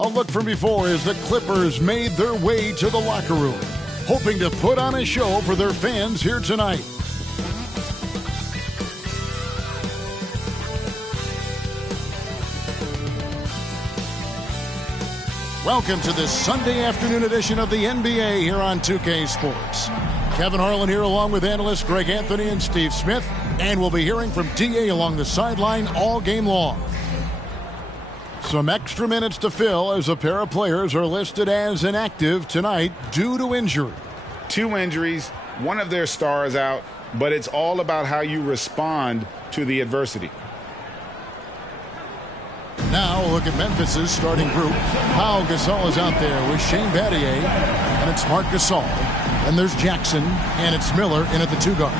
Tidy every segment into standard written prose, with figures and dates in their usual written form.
A look from before as the Clippers made their way to the locker room, hoping to put on a show for their fans here tonight. Welcome to this Sunday afternoon edition of the NBA here on 2K Sports. Kevin Harlan here along with analysts Greg Anthony and Steve Smith, and we'll be hearing from DA along the sideline all game long. Some extra minutes to fill as a pair of players are listed as inactive tonight due to injury. 2 injuries, one of their stars out, but it's all about how you respond to the adversity. Now look at Memphis's starting group. Pau Gasol is out there with Shane Battier, and it's Marc Gasol. And there's Jackson, and it's Miller in at the 2 guard.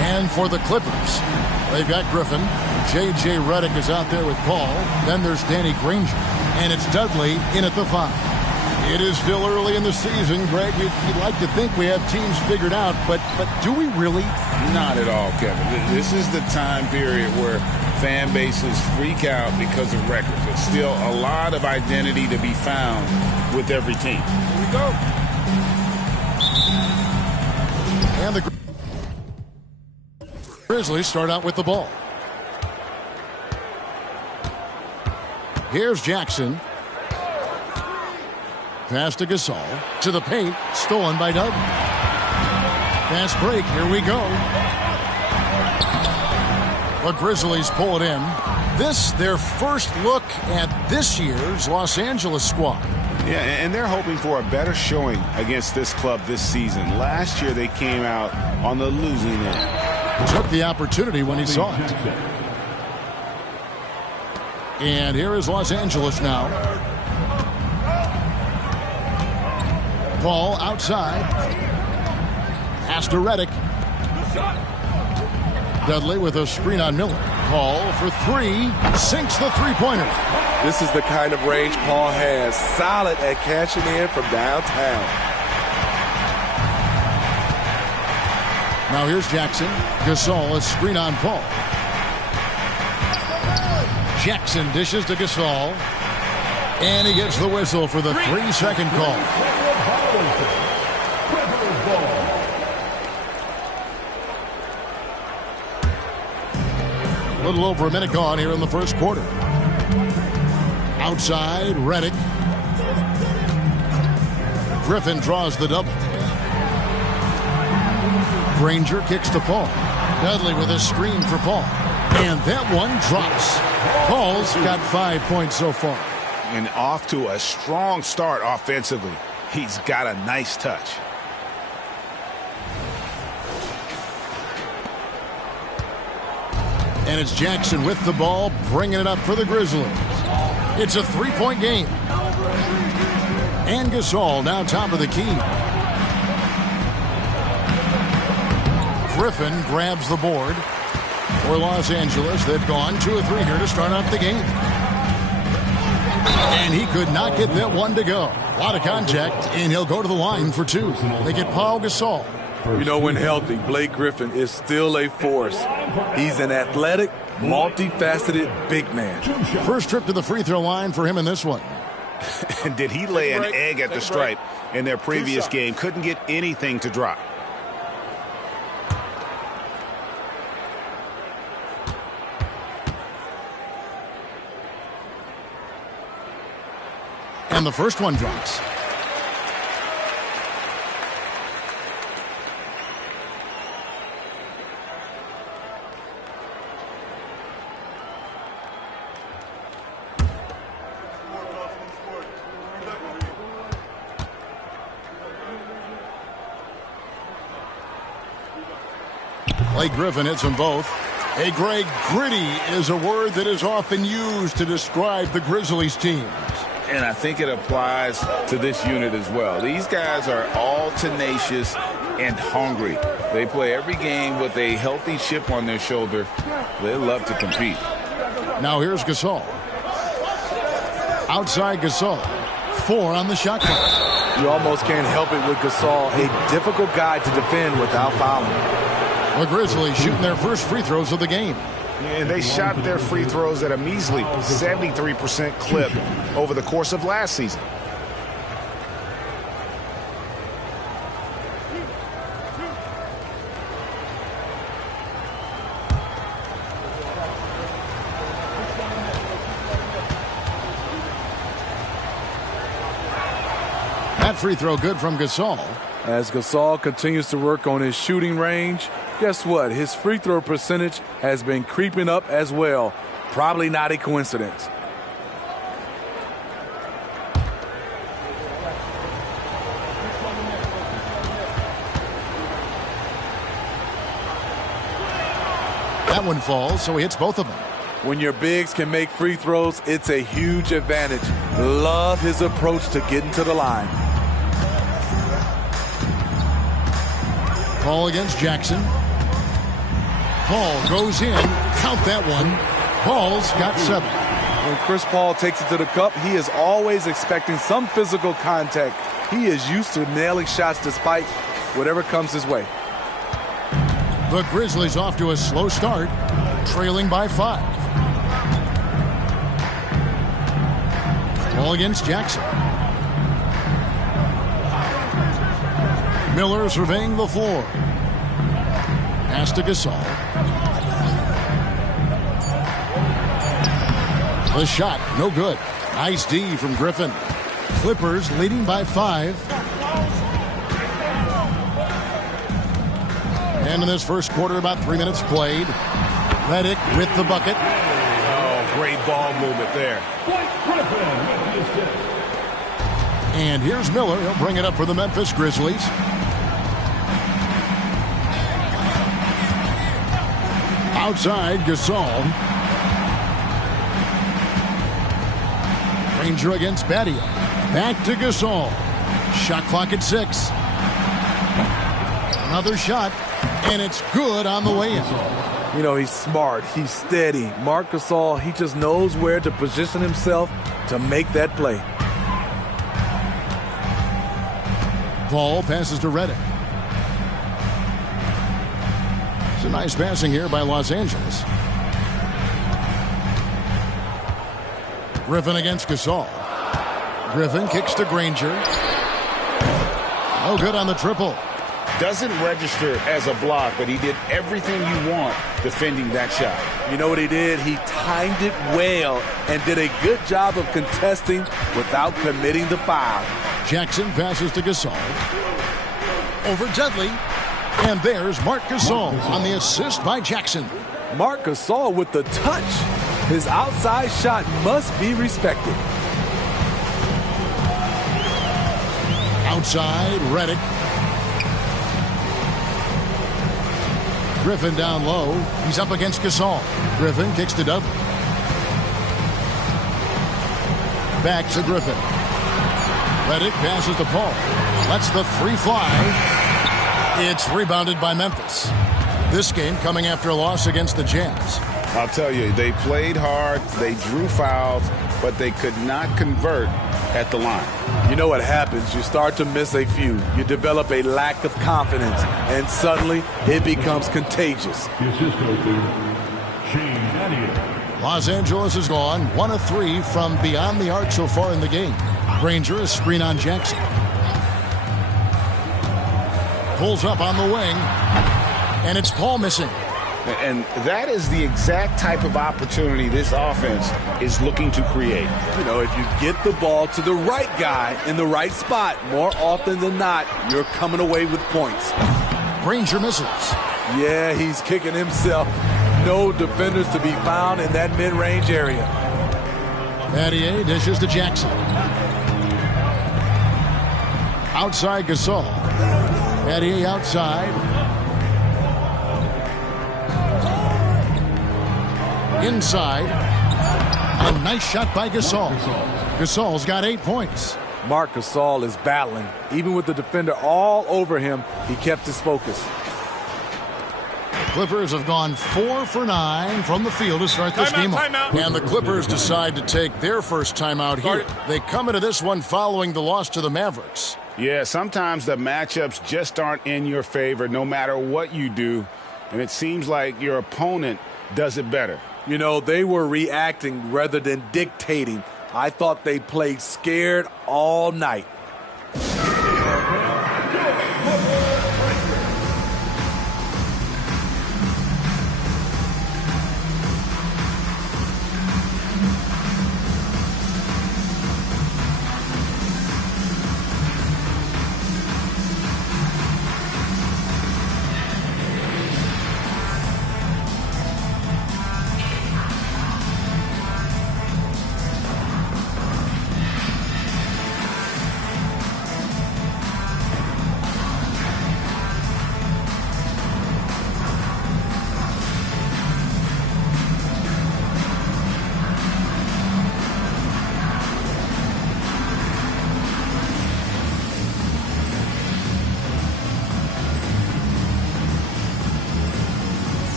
And for the Clippers, they've got Griffin. J.J. Redick is out there with Paul. Then there's Danny Granger. And it's Dudley in at the 5. It is still early in the season, Greg. You'd like to think we have teams figured out, but do we really? Not at all, Kevin. This is the time period where fan bases freak out because of records. There's still a lot of identity to be found with every team. Here we go. And the Grizzlies start out with the ball. Here's Jackson. Pass to Gasol. To the paint. Stolen by Doug. Fast break. Here we go. The Grizzlies pull it in. This, their first look at this year's Los Angeles squad. Yeah, and they're hoping for a better showing against this club this season. Last year, they came out on the losing end. Took the opportunity when he saw it. And here is Los Angeles now. Ball outside. Pass to Redick. Dudley with a screen on Miller. Paul for 3. Sinks the three-pointer. This is the kind of range Paul has. Solid at catching in from downtown. Now here's Jackson. Gasol, a screen on Paul. Jackson dishes to Gasol. And he gets the whistle for the 3-second call. A little over a minute gone here in the first quarter. Outside, Redick. Griffin draws the double. Granger kicks to Paul. Dudley with a screen for Paul. And that one drops. Paul's got 5 points so far. And off to a strong start offensively. He's got a nice touch. And it's Jackson with the ball, bringing it up for the Grizzlies. It's a 3-point game. And Gasol now top of the key. Griffin grabs the board. For Los Angeles, they've gone 2 of 3 here to start off the game. And he could not get that one to go. A lot of contact, and he'll go to the line for 2. They get Pau Gasol. You know, when healthy, Blake Griffin is still a force. He's an athletic, multifaceted big man. First trip to the free throw line for him in this one. And did he lay an egg at the stripe in their previous game? Couldn't get anything to drop. And the first one drops. Blake Griffin hits them both. Hey, Greg, gritty is a word that is often used to describe the Grizzlies teams. And I think it applies to this unit as well. These guys are all tenacious and hungry. They play every game with a healthy chip on their shoulder. They love to compete. Now here's Gasol. Outside Gasol. 4 on the shot clock. You almost can't help it with Gasol. A difficult guy to defend without fouling. The Grizzlies shooting their first free throws of the game. And they shot their free throws at a measly 73% clip over the course of last season. That free throw good from Gasol. As Gasol continues to work on his shooting range, guess what? His free throw percentage has been creeping up as well. Probably not a coincidence. That one falls, so he hits both of them. When your bigs can make free throws, it's a huge advantage. Love his approach to getting to the line. Paul against Jackson. Paul goes in. Count that one. Paul's got 7. When Chris Paul takes it to the cup, he is always expecting some physical contact. He is used to nailing shots despite whatever comes his way. The Grizzlies off to a slow start, trailing by 5. Paul against Jackson. Miller surveying the floor. Pass to Gasol. The shot, no good. Nice D from Griffin. Clippers leading by 5. And in this first quarter, about 3 minutes played. Redick with the bucket. Oh, great ball movement there. And here's Miller. He'll bring it up for the Memphis Grizzlies. Outside, Gasol. Granger against Battier. Back to Gasol. Shot clock at 6. Another shot, and it's good on the way in. You know, he's smart. He's steady. Marc Gasol, he just knows where to position himself to make that play. Paul passes to Redick. It's a nice passing here by Los Angeles. Griffin against Gasol. Griffin kicks to Granger. No good on the triple. Doesn't register as a block, but he did everything you want defending that shot. You know what he did? He timed it well and did a good job of contesting without committing the foul. Jackson passes to Gasol. Over Dudley. And there's Marc Gasol on the assist by Jackson. Marc Gasol with the touch. His outside shot must be respected. Outside, Redick. Griffin down low. He's up against Gasol. Griffin kicks to Dudley. Back to Griffin. Redick passes to Paul. Lets the 3 fly. It's rebounded by Memphis. This game coming after a loss against the Jazz. I'll tell you, they played hard, they drew fouls, but they could not convert at the line. You know what happens? You start to miss a few. You develop a lack of confidence, and suddenly it becomes contagious. Los Angeles has gone 1 of 3 from beyond the arc so far in the game. Granger is screen on Jackson. Pulls up on the wing, and it's Paul missing. And that is the exact type of opportunity this offense is looking to create. You know, if you get the ball to the right guy in the right spot, more often than not, you're coming away with points. Granger misses. Yeah, he's kicking himself. No defenders to be found in that mid-range area. Battier dishes to Jackson. Outside Gasol. Battier outside. Inside. A nice shot by Gasol. Gasol's got 8 points. Marc Gasol is battling. Even with the defender all over him, he kept his focus. Clippers have gone 4 for 9 from the field to start this game off. And the Clippers decide to take their first timeout here. They come into this one following the loss to the Mavericks. Yeah, sometimes the matchups just aren't in your favor no matter what you do. And it seems like your opponent does it better. You know, they were reacting rather than dictating. I thought they played scared all night.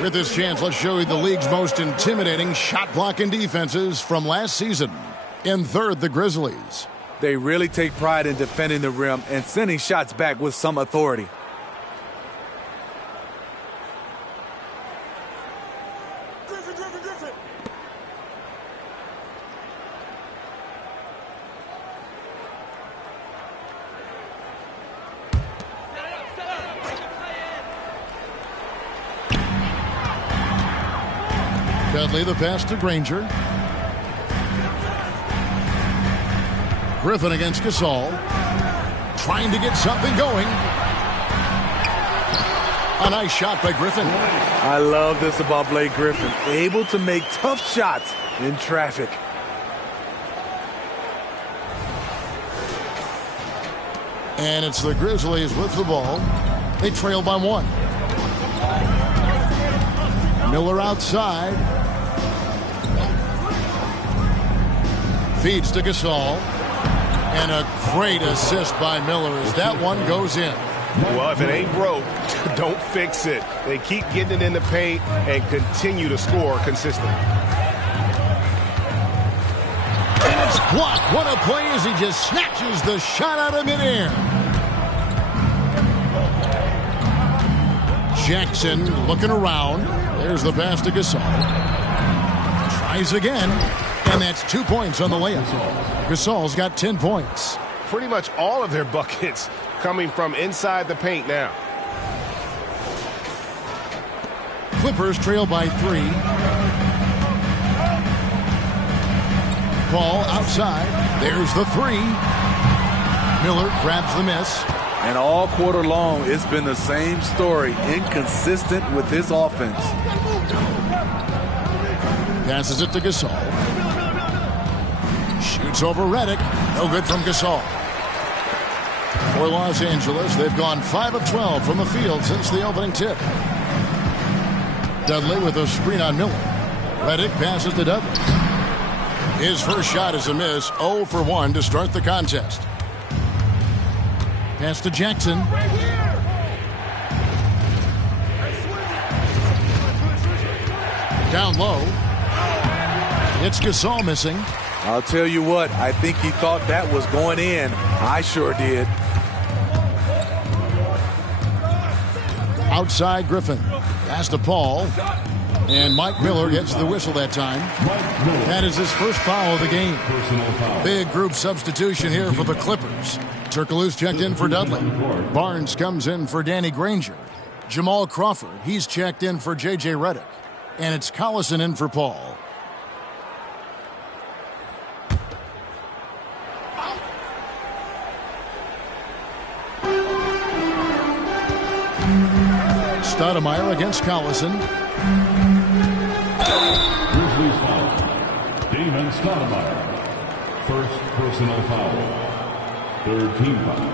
With this chance, let's show you the league's most intimidating shot-blocking defenses from last season. In third, the Grizzlies. They really take pride in defending the rim and sending shots back with some authority. Dudley the pass to Granger. Griffin against Gasol. Trying to get something going. A nice shot by Griffin. I love this about Blake Griffin. Able to make tough shots in traffic. And it's the Grizzlies with the ball. They trail by 1. Miller outside. Feeds to Gasol. And a great assist by Miller as that one goes in. Well, if it ain't broke, don't fix it. They keep getting it in the paint and continue to score consistently. And it's blocked. What a play as he just snatches the shot out of midair. Jackson looking around. There's the pass to Gasol. Tries again. And that's 2 points on the layup. Gasol's got 10 points. Pretty much all of their buckets coming from inside the paint now. Clippers trail by 3. Paul outside. There's the 3. Miller grabs the miss. And all quarter long, it's been the same story. Inconsistent with his offense. Passes it to Gasol. Shoots over Redick. No good from Gasol. For Los Angeles, they've gone 5 of 12 from the field since the opening tip. Dudley with a screen on Miller. Redick passes to Dudley. His first shot is a miss. 0 for 1 to start the contest. Pass to Jackson. Down low. It's Gasol missing. I'll tell you what, I think he thought that was going in. I sure did. Outside Griffin. Pass to Paul. And Mike Miller gets the whistle that time. That is his first foul of the game. Big group substitution here for the Clippers. Turkoglu's checked in for Dudley. Barnes comes in for Danny Granger. Jamal Crawford, he's checked in for J.J. Redick. And it's Collison in for Paul. Stoudemire against Collison. Grizzlies foul. Damon Stoudemire. First personal foul. Third team foul.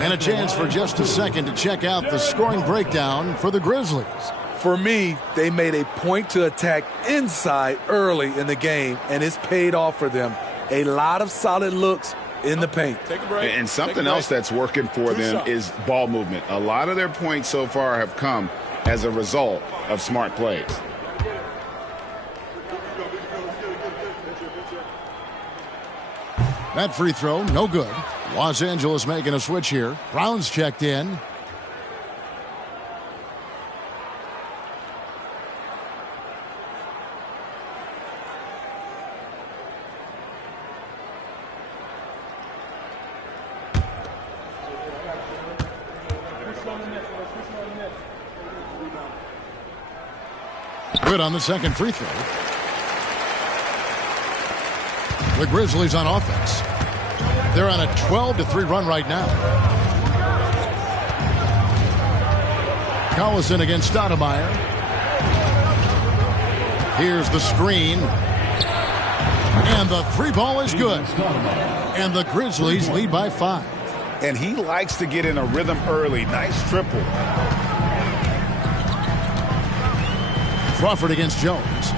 And a chance for just a second to check out the scoring breakdown for the Grizzlies. For me, they made a point to attack inside early in the game, and it's paid off for them. A lot of solid looks in the paint. Take a break. And something else that's working for them is ball movement. A lot of their points so far have come as a result of smart plays. That free throw, no good. Los Angeles making a switch here. Brown's checked in. Good on the second free throw. The Grizzlies on offense. They're on a 12-3 run right now. Collison against Stoudemire. Here's the screen. And the three ball is good. And the Grizzlies lead by 5. And he likes to get in a rhythm early. Nice triple. Crawford against Jones.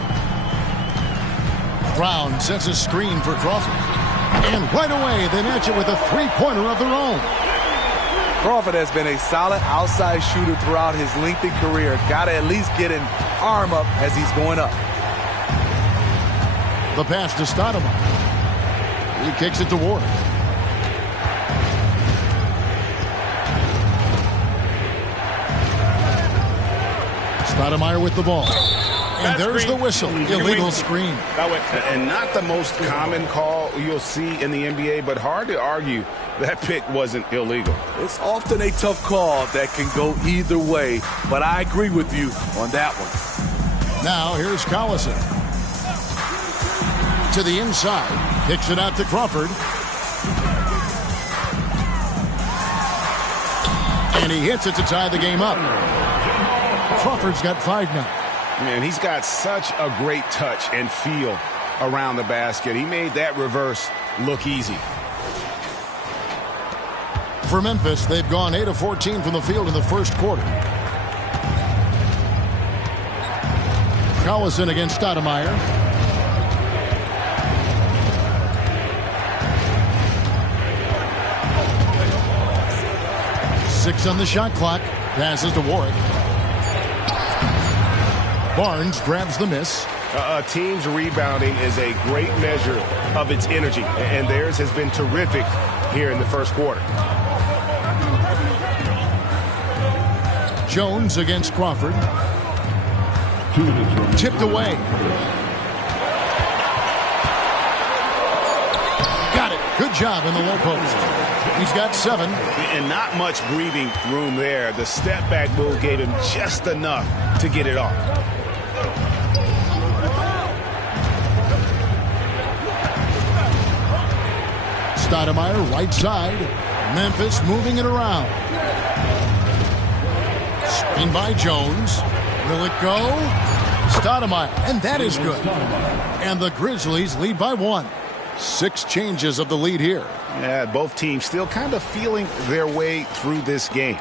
Brown sets a screen for Crawford. And right away, they match it with a three-pointer of their own. Crawford has been a solid outside shooter throughout his lengthy career. Got to at least get an arm up as he's going up. The pass to Stoudemire. He kicks it to Ward. Stoudemire with the ball. And there's the whistle. Illegal screen. And not the most common call you'll see in the NBA, but hard to argue that pick wasn't illegal. It's often a tough call that can go either way, but I agree with you on that one. Now here's Collison. To the inside. Kicks it out to Crawford. And he hits it to tie the game up. Crawford's got 5 now. Man, he's got such a great touch and feel around the basket. He made that reverse look easy. For Memphis, they've gone 8 of 14 from the field in the first quarter. Collison against Stoudemire. Six on the shot clock. Passes to Warwick. Barnes grabs the miss. A team's rebounding is a great measure of its energy, and theirs has been terrific here in the first quarter. Jones against Crawford. Tipped away. Got it. Good job in the low post. He's got 7. And not much breathing room there. The step back move gave him just enough to get it off. Stoudemire right side. Memphis moving it around. Screen by Jones. Will it go? Stoudemire, and that is good. And the Grizzlies lead by 1. 6 changes of the lead here. Yeah, both teams still kind of feeling their way through this game.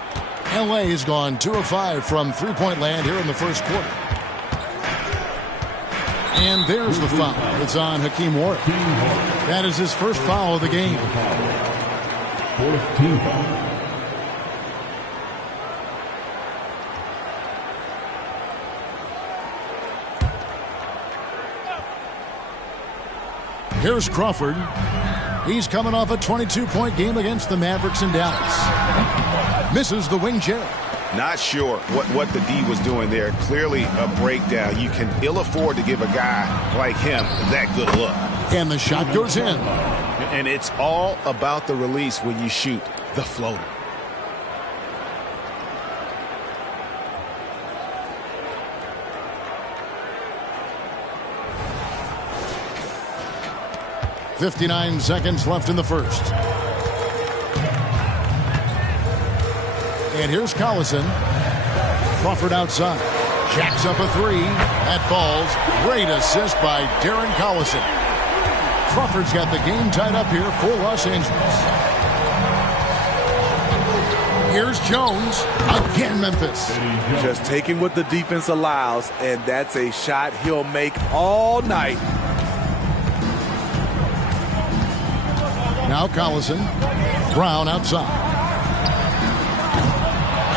LA has gone 2 of 5 from three-point land here in the first quarter. And there's the foul. It's on Hakeem Warwick. That is his first foul of the game. 4th team foul. Here's Crawford. He's coming off a 22-point game against the Mavericks in Dallas. Misses the wing chair. Not sure what the D was doing there. Clearly a breakdown. You can ill afford to give a guy like him that good look. And the shot goes in. And it's all about the release when you shoot the floater. .59 seconds left in the first. And here's Collison. Crawford outside. Jacks up a 3. That falls. Great assist by Darren Collison. Crawford's got the game tied up here for Los Angeles. Here's Jones. Again, Memphis. Just taking what the defense allows, and that's a shot he'll make all night. Now Collison. Brown outside.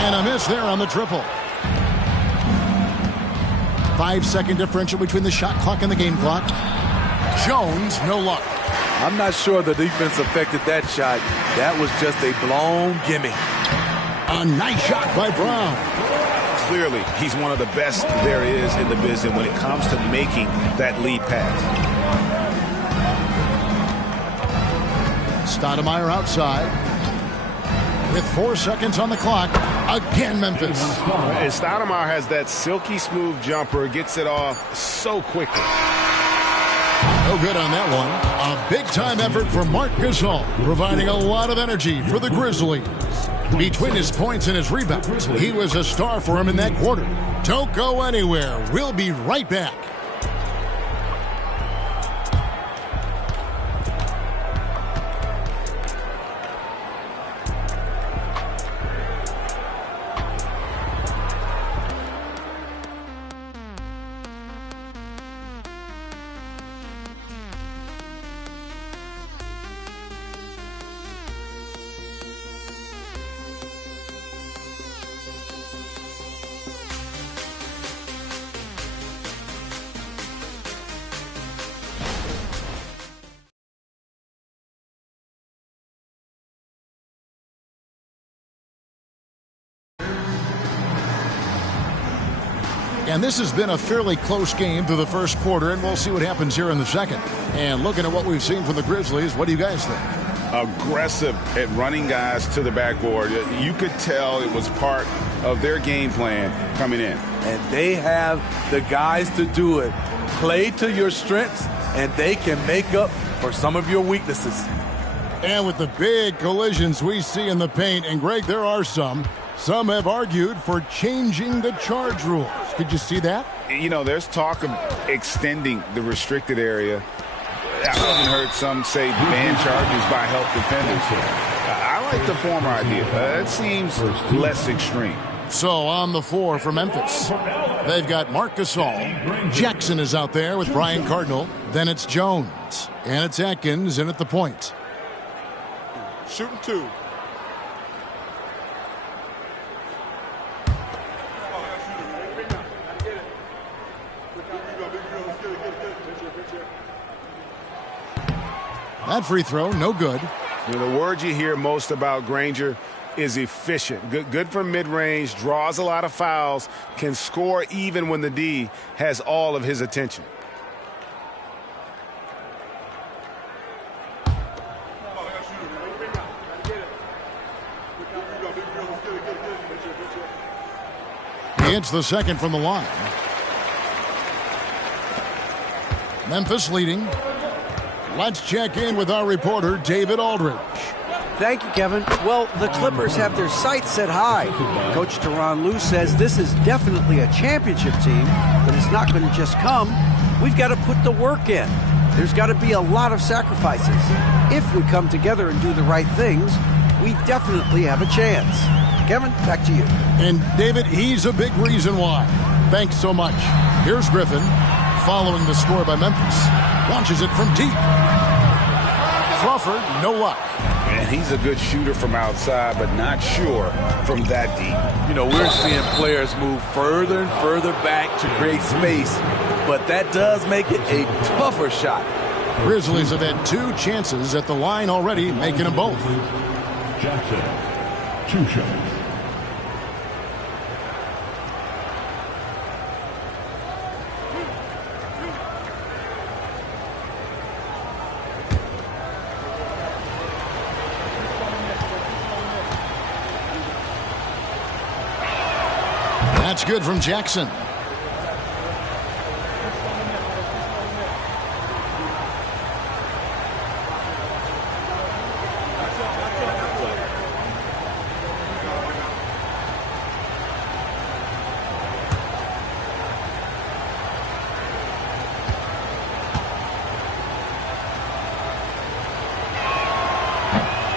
And a miss there on the triple. 5-second differential between the shot clock and the game clock. Jones, no luck. I'm not sure the defense affected that shot. That was just a blown gimme. A nice shot by Brown. Clearly, he's one of the best there is in the business when it comes to making that lead pass. Stoudemire outside. With 4 seconds on the clock. Again, Memphis. And Stoudemire has that silky smooth jumper. Gets it off so quickly. No good on that one. A big-time effort for Marc Gasol, providing a lot of energy for the Grizzlies. Between his points and his rebounds, he was a star for him in that quarter. Don't go anywhere. We'll be right back. And this has been a fairly close game through the first quarter, and we'll see what happens here in the second. And looking at what we've seen from the Grizzlies, what do you guys think? Aggressive at running guys to the backboard. You could tell it was part of their game plan coming in. And they have the guys to do it. Play to your strengths, and they can make up for some of your weaknesses. And with the big collisions we see in the paint, and Greg, there are some have argued for changing the charge rules. Did you see that? You know, there's talk of extending the restricted area. I've even heard some say ban charges by help defenders. I like the former idea. It seems less extreme. So on the floor for Memphis, they've got Marc Gasol. Jackson is out there with Brian Cardinal. Then it's Jones. And it's Atkins in at the point. Shooting two. That free throw, no good. You know, the word you hear most about Granger is efficient. Good from mid-range, draws a lot of fouls, can score even when the D has all of his attention. He hits the second from the line. Memphis leading. Let's check in with our reporter, David Aldridge. Thank you, Kevin. Well, the Clippers have their sights set high. Coach Tyronn Lue says this is definitely a championship team, but it's not going to just come. We've got to put the work in. There's got to be a lot of sacrifices. If we come together and do the right things, we definitely have a chance. Kevin, back to you. And David, he's a big reason why. Thanks so much. Here's Griffin, following the score by Memphis. Launches it from deep. Crawford, no luck. And he's a good shooter from outside, but not sure from that deep. You know, we're seeing players move further and further back to create space, but that does make it a tougher shot. Grizzlies have had 2 chances at the line already, making them both. Jackson, 2 shots. That's good from Jackson.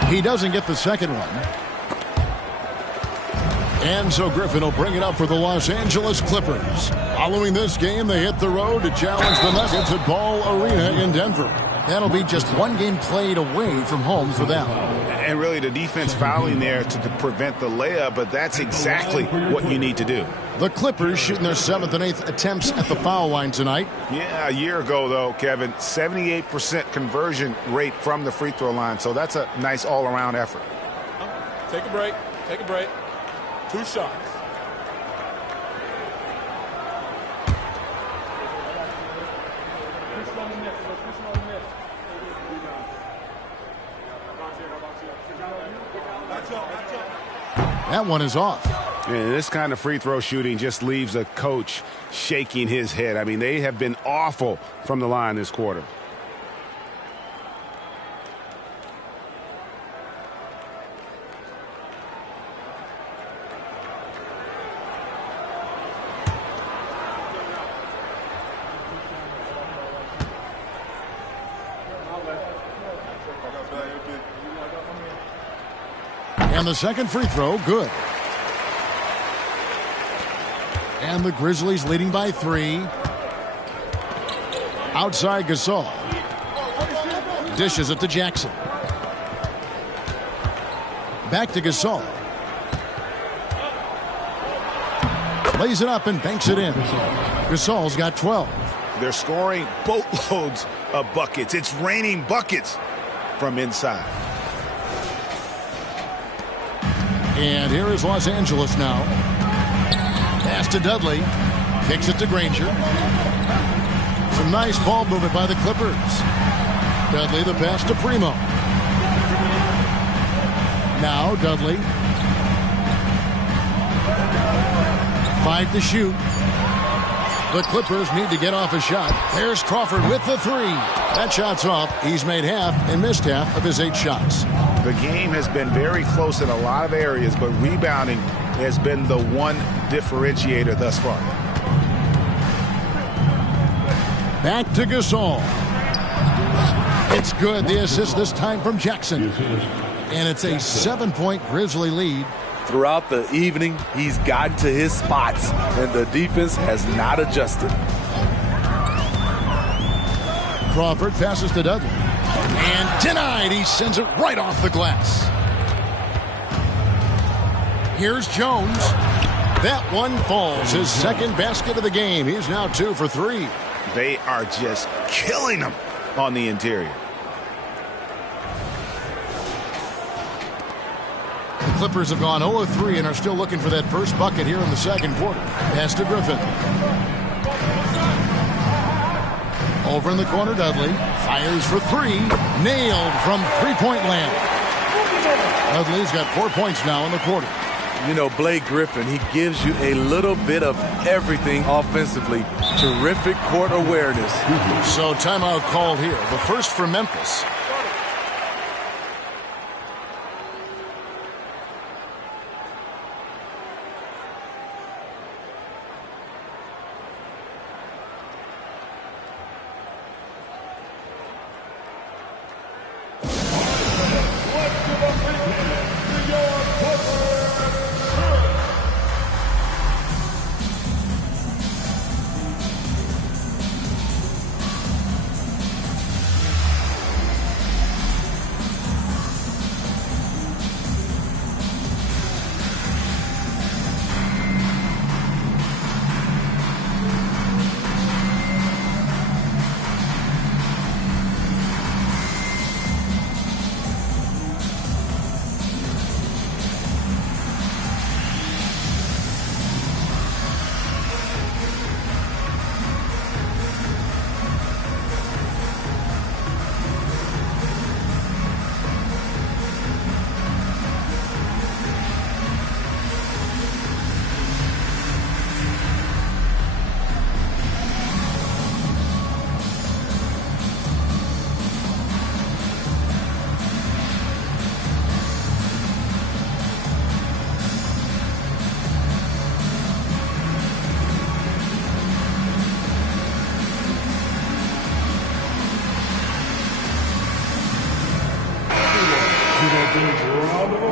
He doesn't get the second one. And so Griffin will bring it up for the Los Angeles Clippers. Following this game, they hit the road to challenge the Nuggets at Ball Arena in Denver. That'll be just one game played away from home for them. And really the defense fouling there to prevent the layup, but that's exactly what you need to do. The Clippers shooting their 7th and 8th attempts at the foul line tonight. Yeah, a year ago, though, Kevin, 78% conversion rate from the free throw line. So that's a nice all-around effort. Take a break. Take a break. 2 shots. That one is off. And this kind of free throw shooting just leaves a coach shaking his head. I mean, they have been awful from the line this quarter. And the second free throw, good. And the Grizzlies leading by 3. Outside Gasol. Dishes it to Jackson. Back to Gasol. Lays it up and banks it in. Gasol's got 12. They're scoring boatloads of buckets. It's raining buckets from inside. And here is Los Angeles now. Pass to Dudley. Kicks it to Granger. Some nice ball movement by the Clippers. Dudley the pass to Primo. Now Dudley. 5 to shoot. The Clippers need to get off a shot. There's Crawford with the 3. That shot's off. He's made half and missed half of his 8 shots. The game has been very close in a lot of areas, but rebounding has been the one differentiator thus far. Back to Gasol. It's good. The assist this time from Jackson. And it's a 7-point Grizzly lead. Throughout the evening, he's gotten to his spots, and the defense has not adjusted. Crawford passes to Dudley. And denied. He sends it right off the glass. Here's Jones. That one falls. His second basket of the game. He's now 2 for 3. They are just killing them on the interior. The Clippers have gone 0 of 3 and are still looking for that first bucket here in the second quarter. Pass to Griffin. Over in the corner, Dudley fires for 3. Nailed from three-point land. Dudley's got 4 points now in the quarter. You know, Blake Griffin, he gives you a little bit of everything offensively. Terrific court awareness. So timeout called here. The first for Memphis.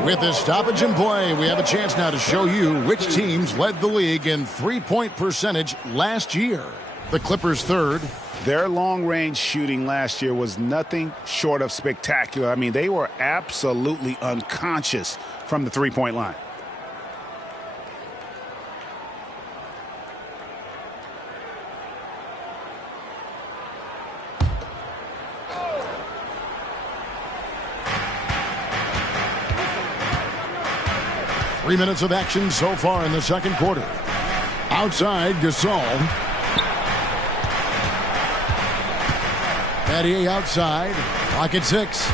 With this stoppage in play, we have a chance now to show you which teams led the league in three-point percentage last year. The Clippers third. Their long-range shooting last year was nothing short of spectacular. I mean, they were absolutely unconscious from the three-point line. Three minutes of action so far in the second quarter. Outside, Gasol. Battier outside. Clock at 6.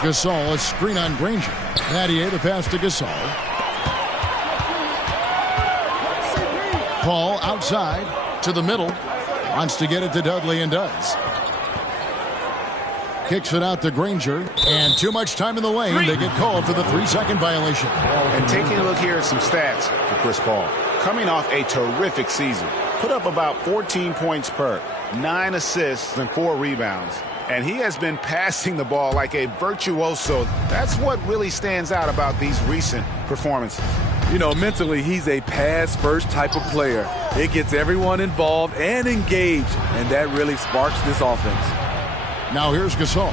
Gasol, a screen on Granger. Battier, the pass to Gasol. Paul outside to the middle. Wants to get it to Dudley and does. Kicks it out to Granger, and too much time in the lane. They get called for the 3-second violation. And taking a look here at some stats for Chris Paul. Coming off a terrific season. Put up about 14 points per, 9 assists, and 4 rebounds. And he has been passing the ball like a virtuoso. That's what really stands out about these recent performances. You know, mentally, he's a pass-first type of player. It gets everyone involved and engaged, and that really sparks this offense. Now here's Gasol.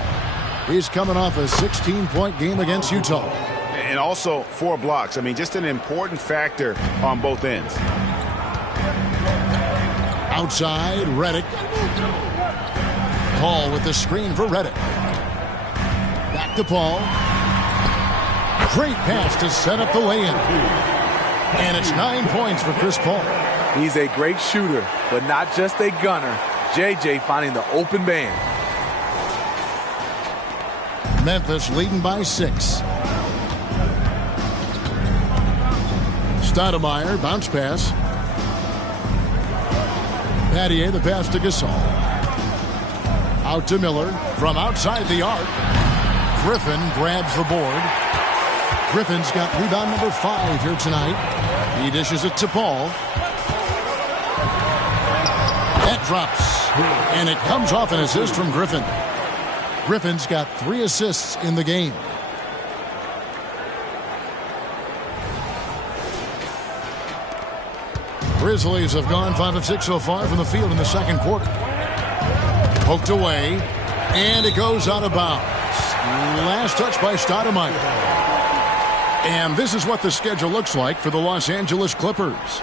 He's coming off a 16-point game against Utah. And also 4 blocks. I mean, just an important factor on both ends. Outside, Redick. Paul with the screen for Redick. Back to Paul. Great pass to set up the lay-in. And it's 9 points for Chris Paul. He's a great shooter, but not just a gunner. JJ finding the open man. Memphis leading by 6. Stoudemire, bounce pass. Battier, the pass to Gasol. Out to Miller from outside the arc. Griffin grabs the board. Griffin's got rebound number 5 here tonight. He dishes it to Paul. That drops. And it comes off an assist from Griffin. Griffin's got 3 assists in the game. Grizzlies have gone 5 of 6 so far from the field in the second quarter. Poked away, and it goes out of bounds. Last touch by Stoudemire. And this is what the schedule looks like for the Los Angeles Clippers.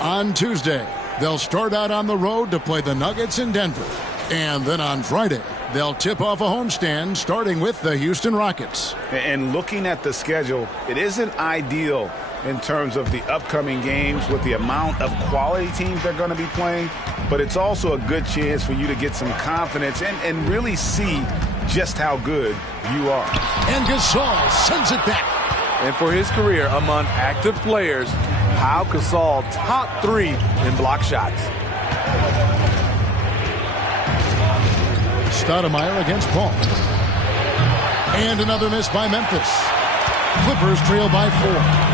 On Tuesday, they'll start out on the road to play the Nuggets in Denver. And then on Friday, they'll tip off a homestand starting with the Houston Rockets. And looking at the schedule, it isn't ideal in terms of the upcoming games with the amount of quality teams they're going to be playing, but it's also a good chance for you to get some confidence and really see just how good you are. And Gasol sends it back. And for his career among active players, Pau Gasol top 3 in block shots. Stoudemire against Paul. And another miss by Memphis. Clippers trail by 4.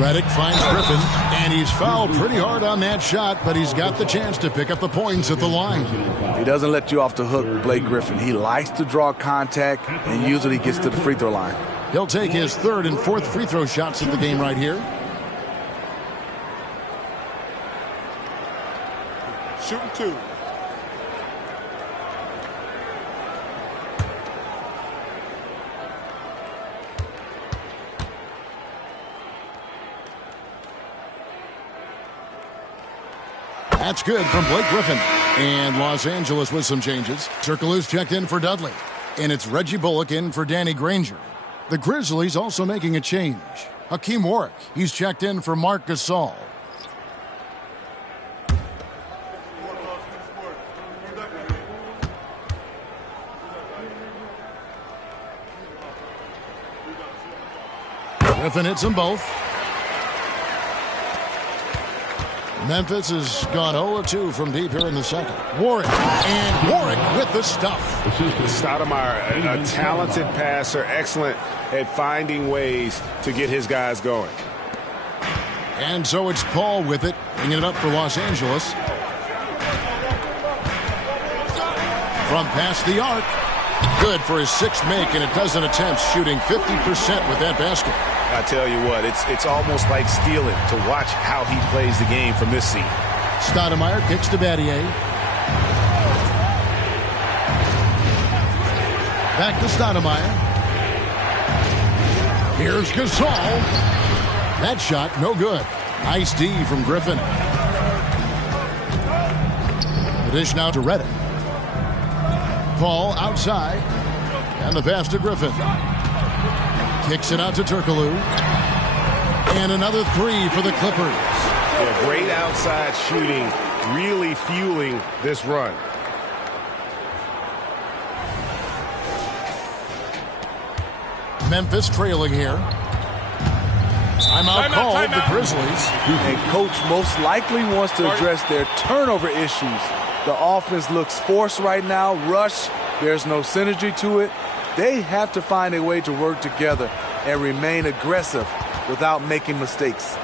Redick finds Griffin, and he's fouled pretty hard on that shot, but he's got the chance to pick up the points at the line. He doesn't let you off the hook, Blake Griffin. He likes to draw contact and usually gets to the free throw line. He'll take his 3rd and 4th free throw shots of the game right here. Shooting 2. That's good from Blake Griffin. And Los Angeles with some changes. Turkoglu's checked in for Dudley. And it's Reggie Bullock in for Danny Granger. The Grizzlies also making a change. Hakeem Warwick, he's checked in for Marc Gasol. Griffin hits them both. Memphis has gone 0-2 from deep here in the second. Warwick, and Warwick with the stuff. Stoudemire, a talented passer, excellent at finding ways to get his guys going. And so it's Paul with it, bringing it up for Los Angeles. From past the arc, Good for his sixth make in a dozen attempts, shooting 50% with that basket. I tell you what, it's almost like stealing to watch how he plays the game from this seat. Stoudemire kicks to Battier. Back to Stoudemire. Here's Gasol. That shot, no good. Nice D from Griffin. The dish now to Reddick. Paul outside. And the pass to Griffin. Kicks it out to Turkoglu. And another three for the Clippers. Yeah, great outside shooting, really fueling this run. Memphis trailing here. Timeout called the Grizzlies. And coach most likely wants to address their turnover issues. The offense looks forced right now, rush. There's no synergy to it. They have to find a way to work together and remain aggressive without making mistakes.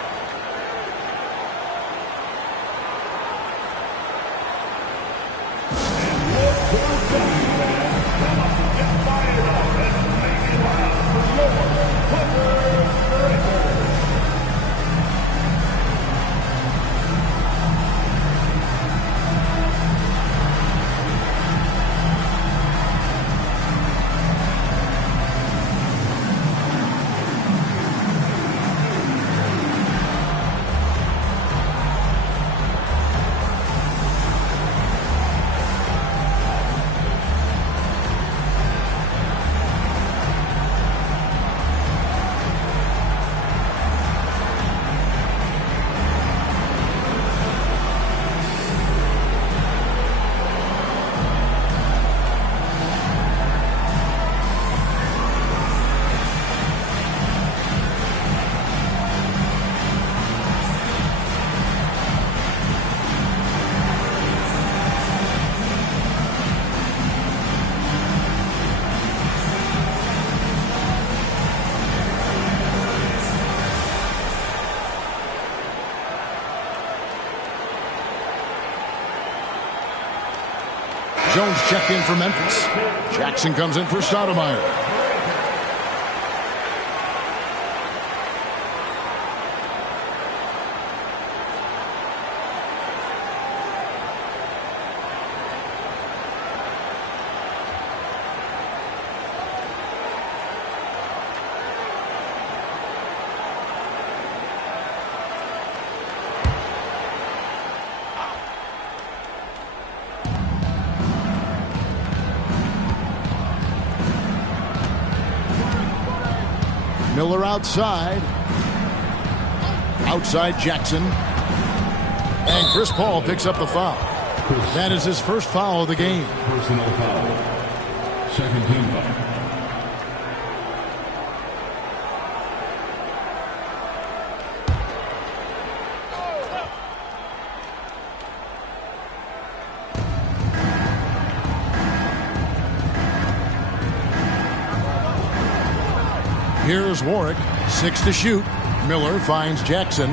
Jones checked in for Memphis. Jackson comes in for Stoudemire. Miller outside. Outside Jackson. And Chris Paul picks up the foul. That is his first foul of the game. Personal foul. Second team foul. Here's Warwick, 6 to shoot. Miller finds Jackson.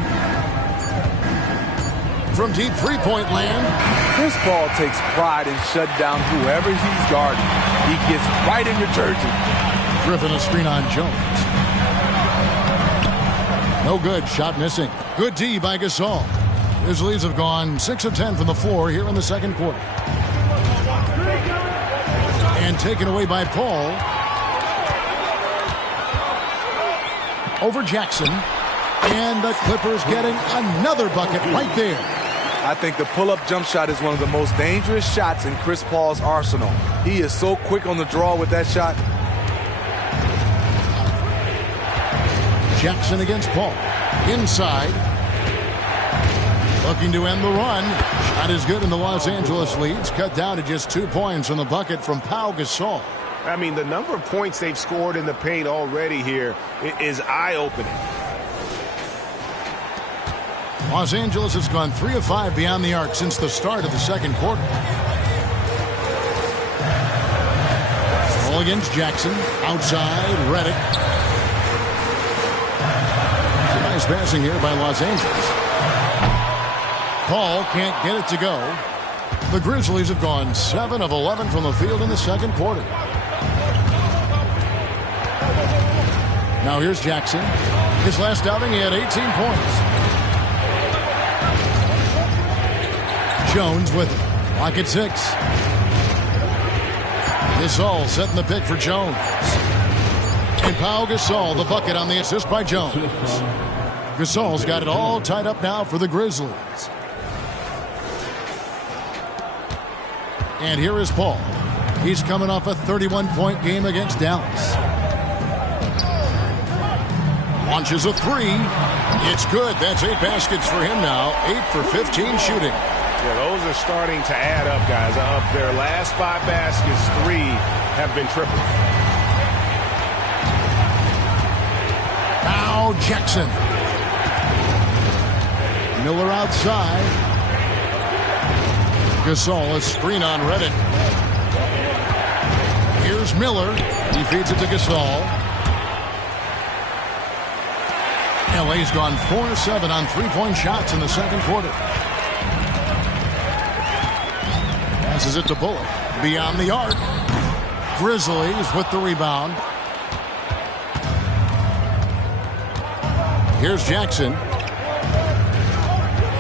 From deep three-point land. Chris Paul takes pride in shutting down whoever he's guarding. He gets right in your jersey. Griffin a screen on Jones. No good, shot missing. Good D by Gasol. Grizzlies have gone 6 of 10 from the floor here in the second quarter. And taken away by Paul. Over Jackson, and the Clippers getting another bucket right there. I think the pull-up jump shot is one of the most dangerous shots in Chris Paul's arsenal. He is so quick on the draw with that shot. Jackson against Paul. Inside. Looking to end the run. Shot is good, and the Los Angeles leads cut down to just 2 points on the bucket from Pau Gasol. I mean, the number of points they've scored in the paint already here is eye-opening. Los Angeles has gone 3 of 5 beyond the arc since the start of the second quarter. Ball against Jackson. Outside, Reddick. It's a nice passing here by Los Angeles. Paul can't get it to go. The Grizzlies have gone 7 of 11 from the field in the second quarter. Now here's Jackson. His last outing, he had 18 points. Jones with it. Clock at 6. Gasol setting the pick for Jones. And Pau Gasol, the bucket on the assist by Jones. Gasol's got it all tied up now for the Grizzlies. And here is Paul. He's coming off a 31-point game against Dallas. Launches a 3. It's good. That's 8 baskets for him now. 8 for 15 shooting. Yeah, those are starting to add up, guys. Of their last 5 baskets, 3 have been triples. Now Jackson. Miller outside. Gasol, a screen on Reddick. Here's Miller. He feeds it to Gasol. LA's gone 4-7 on 3-point shots in the second quarter. Passes it to Bullock. Beyond the arc. Grizzlies with the rebound. Here's Jackson.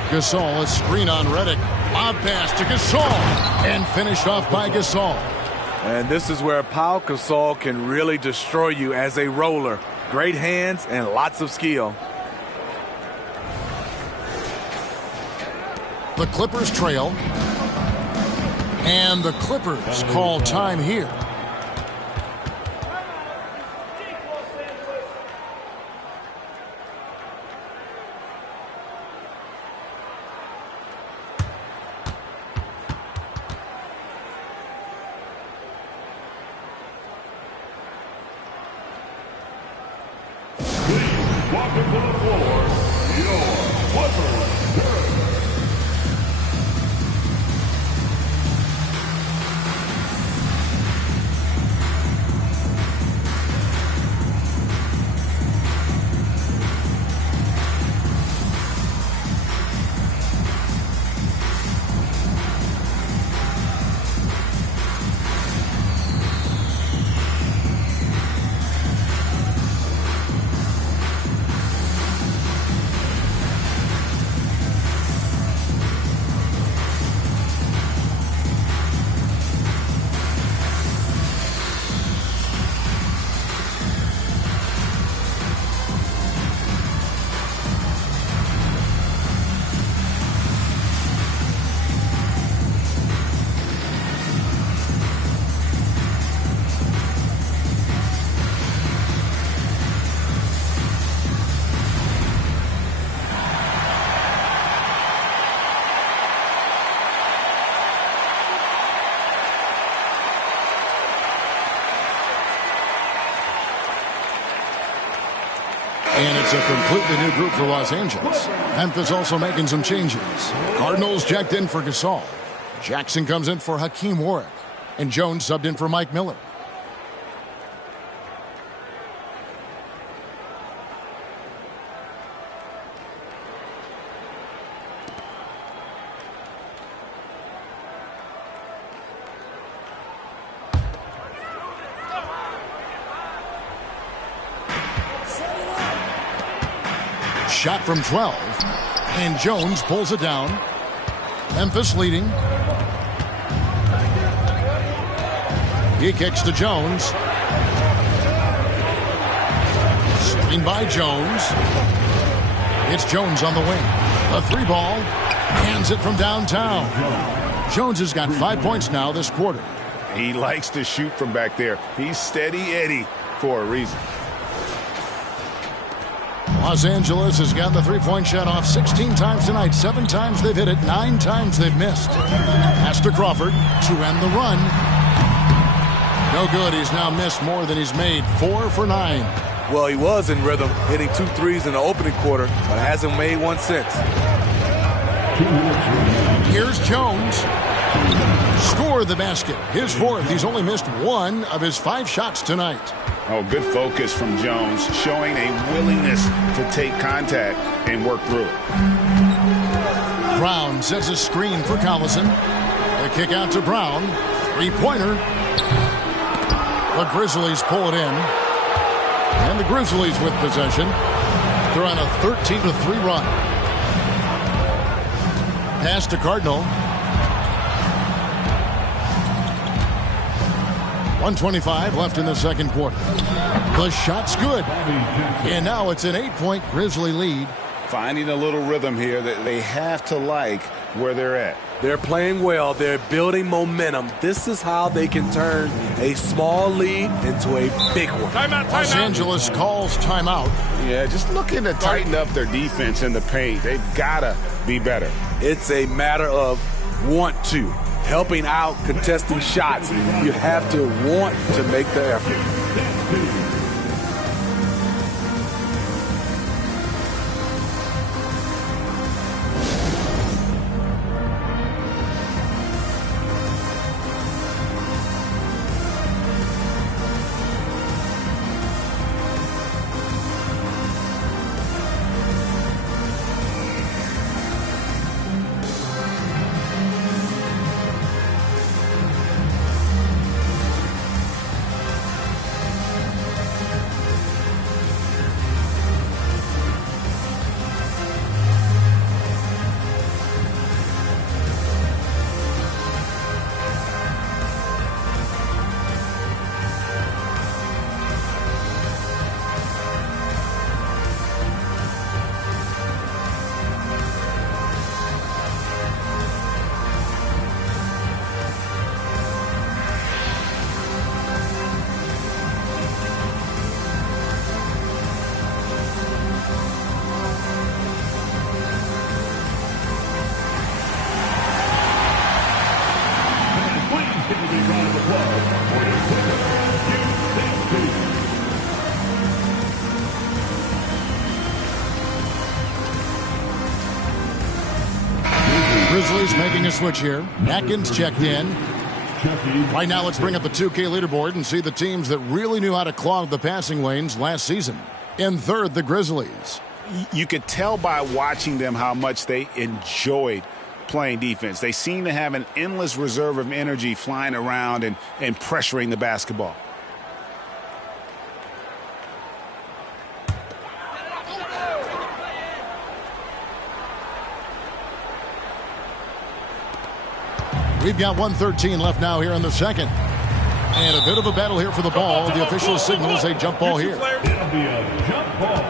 Gasol, a screen on Reddick. Lob pass to Gasol. And finished off by Gasol. And this is where Pau Gasol can really destroy you as a roller. Great hands and lots of skill. The Clippers trail. And the Clippers call time here. Walking to the floor, your Clippers. And it's a completely new group for Los Angeles. Memphis also making some changes. Cardinals checked in for Gasol. Jackson comes in for Hakeem Warwick. And Jones subbed in for Mike Miller. Shot from 12. And Jones pulls it down. Memphis leading. He kicks to Jones. Screen by Jones. It's Jones on the wing. A 3-ball. Hands it from downtown. Jones has got 5 points now this quarter. He likes to shoot from back there. He's steady Eddie for a reason. Los Angeles has gotten the 3-point shot off 16 times tonight. 7 times they've hit it. 9 times they've missed. Pass to Crawford to end the run. No good. He's now missed more than he's made. 4 for 9. Well, he was in rhythm, hitting 2 threes in the opening quarter, but hasn't made one since. Here's Jones. Score the basket. His 4th. He's only missed 1 of his 5 shots tonight. Oh, good focus from Jones, showing a willingness to take contact and work through it. Brown sets a screen for Collison. The kick out to Brown. 3-pointer. The Grizzlies pull it in. And the Grizzlies with possession. They're on a 13-3 run. Pass to Cardinal. 1:25 left in the second quarter. The shot's good. And now it's an 8-point Grizzly lead. Finding a little rhythm here that they have to like where they're at. They're playing well. They're building momentum. This is how they can turn a small lead into a big one. Timeout. Los Angeles calls timeout. Yeah, just looking to tighten up their defense in the paint. They've got to be better. It's a matter of want to. Helping out, contesting shots. You have to want to make the effort. Grizzlies making a switch here. Atkins checked in. Right now, let's bring up the 2K leaderboard and see the teams that really knew how to clog the passing lanes last season. In third, the Grizzlies. You could tell by watching them how much they enjoyed playing defense. They seem to have an endless reserve of energy flying around and pressuring the basketball. We've got 1:13 left now here in the second. And a bit of a battle here for the ball. The official signals a jump ball here. It'll be a jump ball.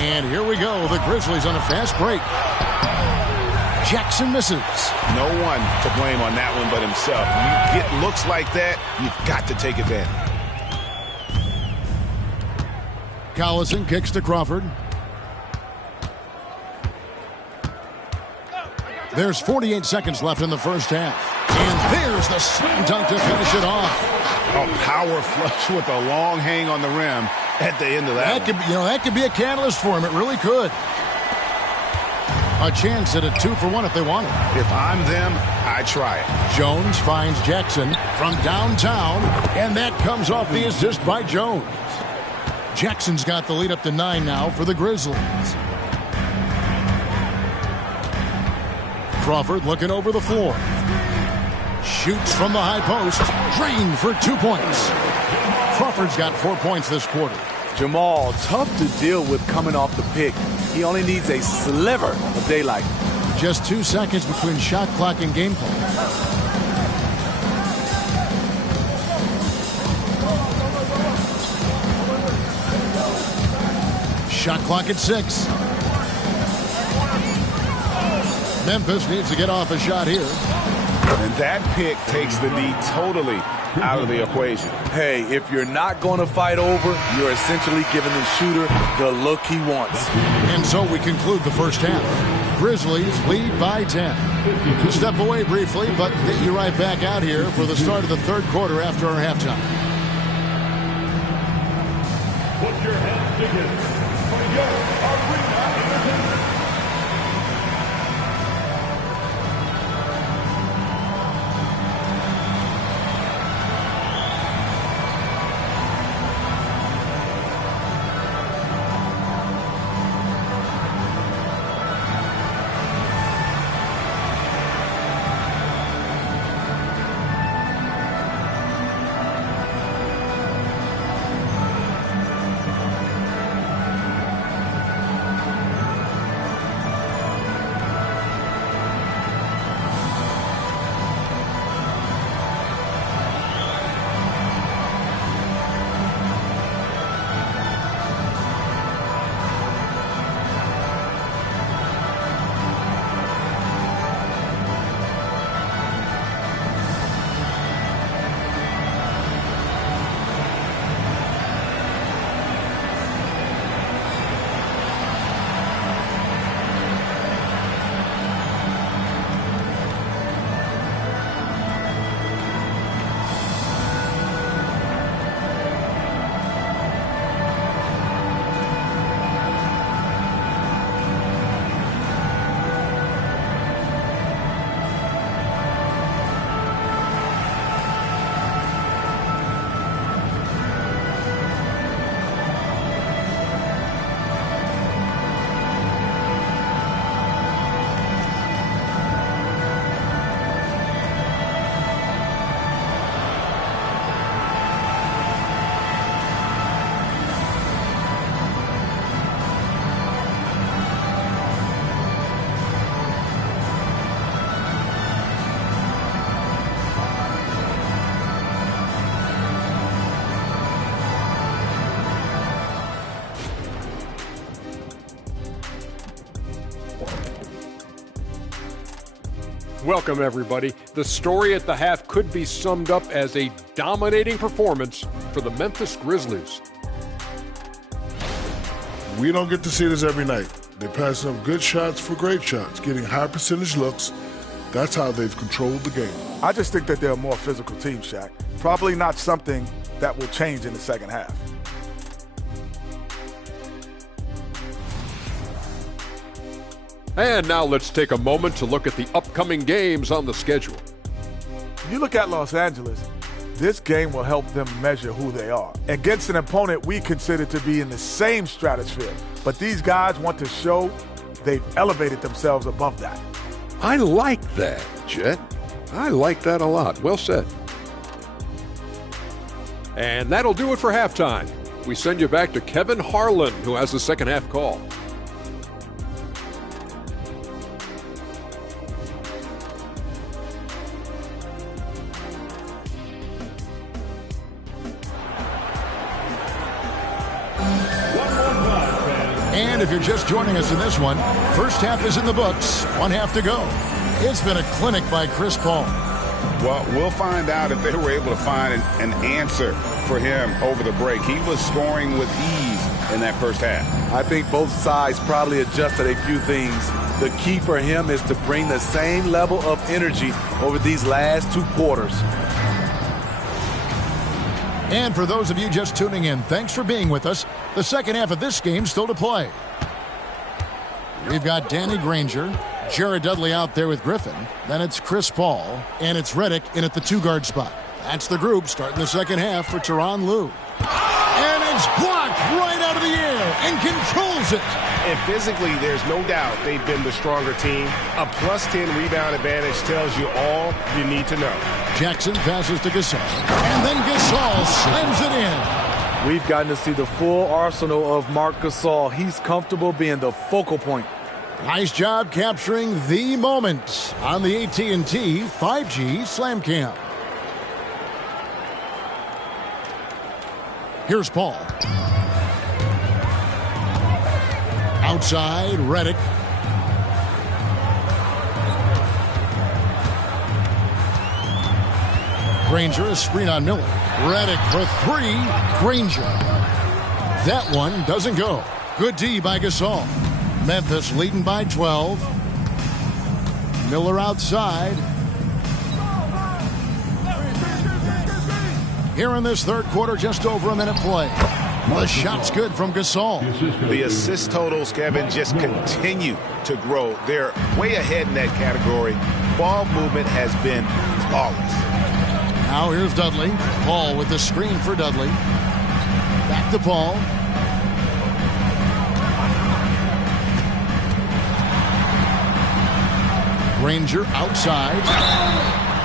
And here we go. The Grizzlies on a fast break. Jackson misses. No one to blame on that one but himself. You get looks like that, you've got to take advantage. Collison kicks to Crawford. There's 48 seconds left in the first half. And there's the slam dunk to finish it off. A power flush with a long hang on the rim at the end of that. That could be a catalyst for him. It really could. A chance at a 2-for-1 if they want it. If I'm them, I try it. Jones finds Jackson from downtown, and that comes off the assist by Jones. Jackson's got the lead up to 9 now for the Grizzlies. Crawford looking over the floor. Shoots from the high post. Drained for 2 points. Crawford's got 4 points this quarter. Jamal, tough to deal with coming off the pick. He only needs a sliver of daylight. Just 2 seconds between shot clock and game clock. Shot clock at 6. Memphis needs to get off a shot here. And that pick takes the D totally out of the equation. Hey, if you're not going to fight over, you're essentially giving the shooter the look he wants. And so we conclude the first half. Grizzlies lead by 10. We'll step away briefly, but get you right back out here for the start of the third quarter after our halftime. Put your hands together for your arena entertainment. Welcome, everybody. The story at the half could be summed up as a dominating performance for the Memphis Grizzlies. We don't get to see this every night. They pass up good shots for great shots, getting high percentage looks. That's how they've controlled the game. I just think that they're a more physical team, Shaq. Probably not something that will change in the second half. And now let's take a moment to look at the upcoming games on the schedule. You look at Los Angeles, this game will help them measure who they are. Against an opponent we consider to be in the same stratosphere. But these guys want to show they've elevated themselves above that. I like that, Jet. I like that a lot. Well said. And that'll do it for halftime. We send you back to Kevin Harlan, who has the second half call. And if you're just joining us in this one, first half is in the books, one half to go. It's been a clinic by Chris Paul. Well, we'll find out if they were able to find an answer for him over the break. He was scoring with ease in that first half. I think both sides probably adjusted a few things. The key for him is to bring the same level of energy over these last two quarters. And for those of you just tuning in, thanks for being with us. The second half of this game still to play. We've got Danny Granger, Jared Dudley out there with Griffin. Then it's Chris Paul, and it's Redick in at the two-guard spot. That's the group starting the second half for Tyronn Lue. And it's blocked right out of the air and controls it. And physically, there's no doubt they've been the stronger team. A +10 rebound advantage tells you all you need to know. Jackson passes to Gasol, and then Gasol slams it in. We've gotten to see the full arsenal of Marc Gasol. He's comfortable being the focal point. Nice job capturing the moment on the AT&T 5G Slam Cam. Here's Paul. Outside, Redick. Granger, a screen on Miller. Redick for three. Granger. That one doesn't go. Good D by Gasol. Memphis leading by 12. Miller outside. Here in this third quarter, just over a minute play. The shot's good from Gasol. The assist totals, Kevin, just continue to grow. They're way ahead in that category. Ball movement has been flawless. Now here's Dudley. Paul with the screen for Dudley. Back to Paul. Granger outside.